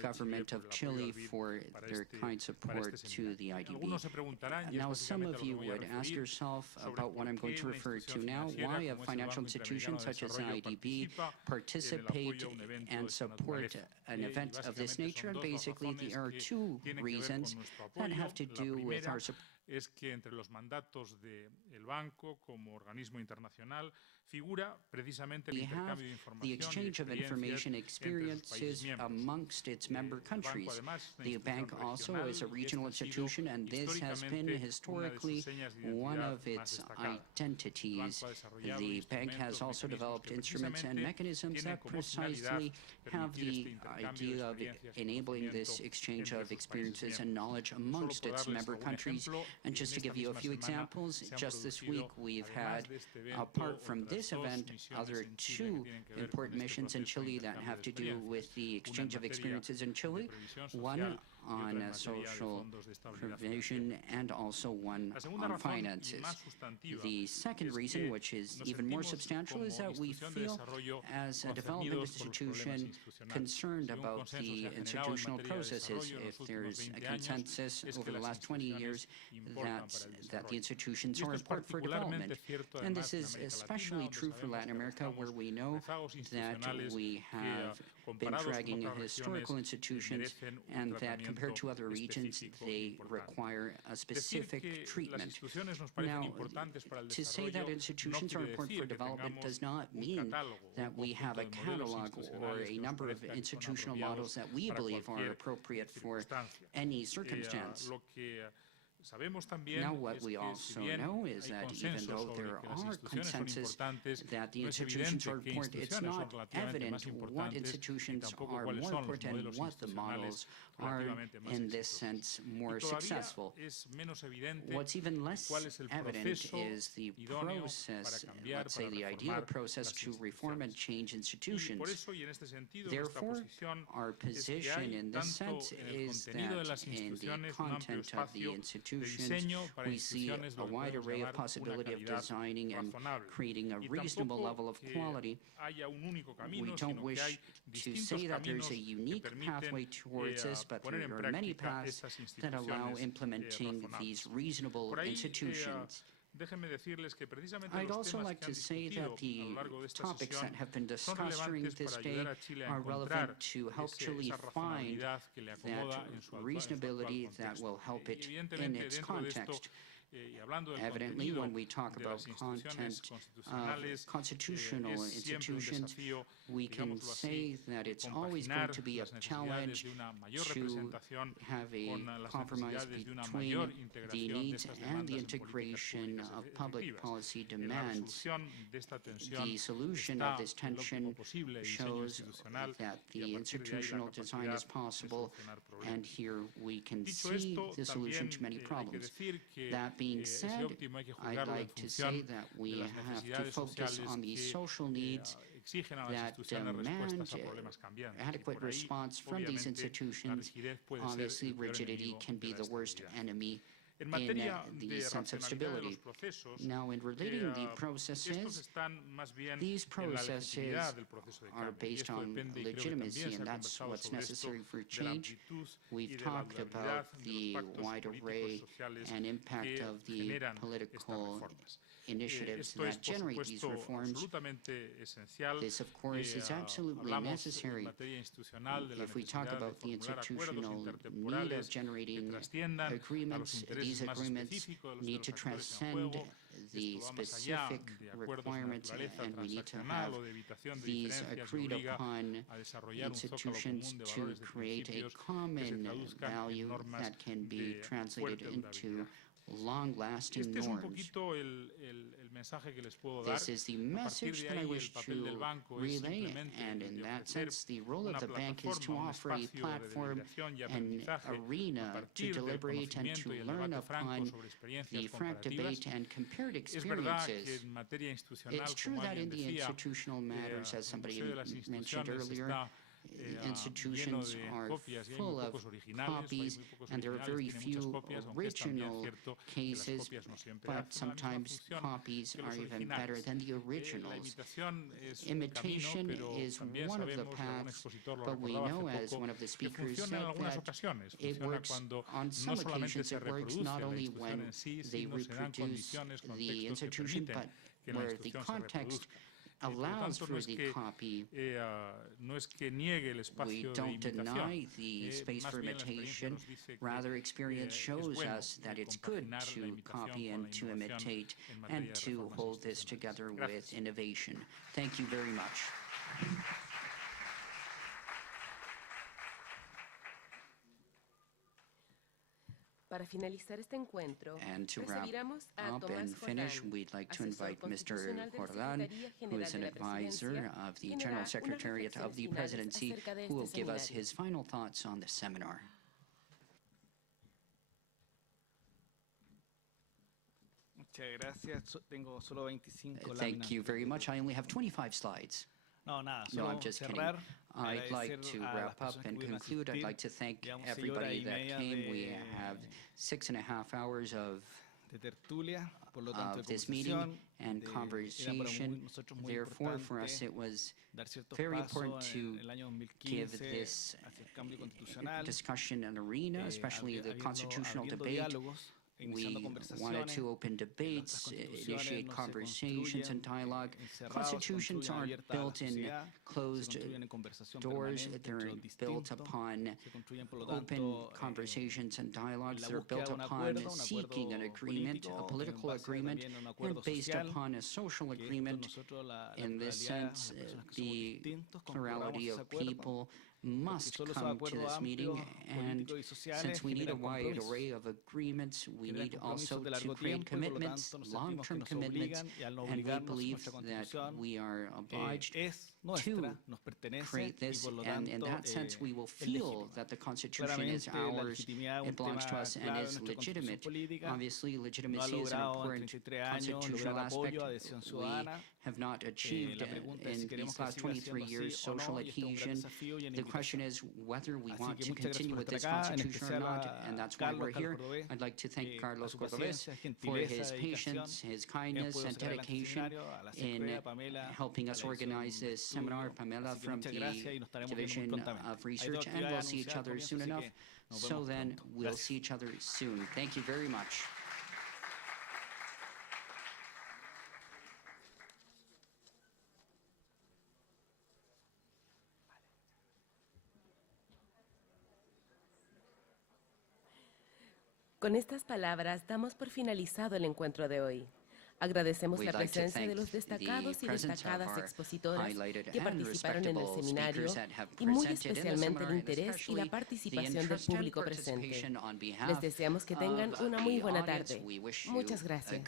government of Chile for their kind support to the IDB. Now, some of you would ask yourself about what I'm going to refer to now. Why a financial institution such as the IDB participate and support an event of this nature? And basically, there are two reasons that have to do with our support. Es que entre los mandatos del banco como organismo internacional figura precisamente el intercambio de información the exchange of information experiences amongst its member countries. The bank also is a regional institution, and this has been historically one of its identities. The bank has also developed instruments and mechanisms that precisely have the idea of enabling this exchange of experiences and knowledge amongst its member countries. And just to give you a few examples, just this week we've had, apart from this event, other two important missions in Chile that have to do with the exchange of experiences in Chile, one on social provision and also one on finances. The second reason, which is even more substantial, is that we feel as a development institution concerned about the institutional processes. If there's a consensus over the last 20 years that the institutions are important for development. And this is especially true for Latin America, where we know that we have been dragging historical institutions, and that compared to other regions, they require a specific treatment. Now, to say that institutions are important for development does not mean that we have a catalog or a number of institutional models that we believe are appropriate for any circumstance. Now, what we also know is that even though there are consensus that the institutions are important, it's not evident what institutions are more important and what the models are, in this sense, more successful. What's even less evident is the process, let's say the ideal process to reform and change institutions. Therefore, our position in this sense is that in the content of the institution, institutions, we see a wide array of possibility of designing and creating a reasonable level of quality. We don't wish to say that there's a unique pathway towards this, but there are many paths that allow implementing these reasonable institutions. I'd also like to say that the topics that have been discussed during this day are relevant to help Chile find that reasonability that will help it in its context. Evidently, when we talk about content of constitutional institutions, we can say that it's always going to be a challenge to have a compromise between the needs and the integration of public policy demands. The solution of this tension shows that the institutional design is possible, and here we can see the solution to many problems. That being said, I'd like to say that we have to focus on the social needs that demand adequate response from these institutions. Obviously, rigidity can be the worst enemy in the sense of stability. Now, in relating the processes, these processes are based on legitimacy, and that's what's necessary for change. We've talked about the wide array and impact of the political initiatives that generate these reforms. This, of course, is absolutely necessary if we talk about the institutional need of generating agreements. These agreements need to transcend the specific requirements, and we need to have these agreed upon institutions to create a common value that can be translated into long-lasting norms. This is the message that I wish to relay, and in that sense, the role of the bank is to offer a platform, an arena to deliberate and to learn upon the frank debate and compared experiences. It's true that in the institutional matters, as somebody mentioned earlier, institutions are full of copies, and there are very few original cases, but sometimes copies are even better than the originals. Imitation is one of the paths, but we know, as one of the speakers said, that it works on some occasions. It works not only when they reproduce the institution, but where the context allows for the copy. We don't deny the space for imitation. Rather, experience shows us that it's good to copy and to imitate and to hold this together with innovation. Thank you very much. And to wrap up and finish, we'd like to invite Mr. Jordán, who is an advisor of the General Secretariat of the Presidency, who will give us his final thoughts on the seminar. Thank you very much. I only have 25 slides. No, I'm just kidding. I'd like to wrap up and conclude. I'd like to thank everybody that came. We have 6.5 hours of this meeting and conversation. Therefore, for us, it was very important to give this discussion an arena, especially the constitutional debate. We wanted to open debates, initiate conversations and dialogue. Constitutions aren't built in closed doors. They're built upon open conversations and dialogues. They're built upon seeking an agreement, a political agreement, and based upon a social agreement. In this sense, the plurality of people must come to this meeting, and since we need a wide array of agreements, we need also to create commitments, long-term commitments, and we believe that we are obliged to create this, and in that sense we will feel that the Constitution is ours, it belongs to us, and is legitimate. Obviously, legitimacy is an important constitutional aspect. We have not achieved in these last 23 years social adhesion. The question is whether we want to continue with this constitution or not, and that's why we're here. I'd like to thank Carlos Cordobés for his patience, his kindness, and dedication in helping us organize this seminar. Pamela from the Division of Research, and we'll see each other soon enough. So then, we'll see each other soon. Thank you very much. Con estas palabras damos por finalizado el encuentro de hoy. Agradecemos la presencia de los destacados y destacadas expositores que participaron en el seminario y muy especialmente el interés y la participación del público presente. Les deseamos que tengan una muy buena tarde. Muchas gracias.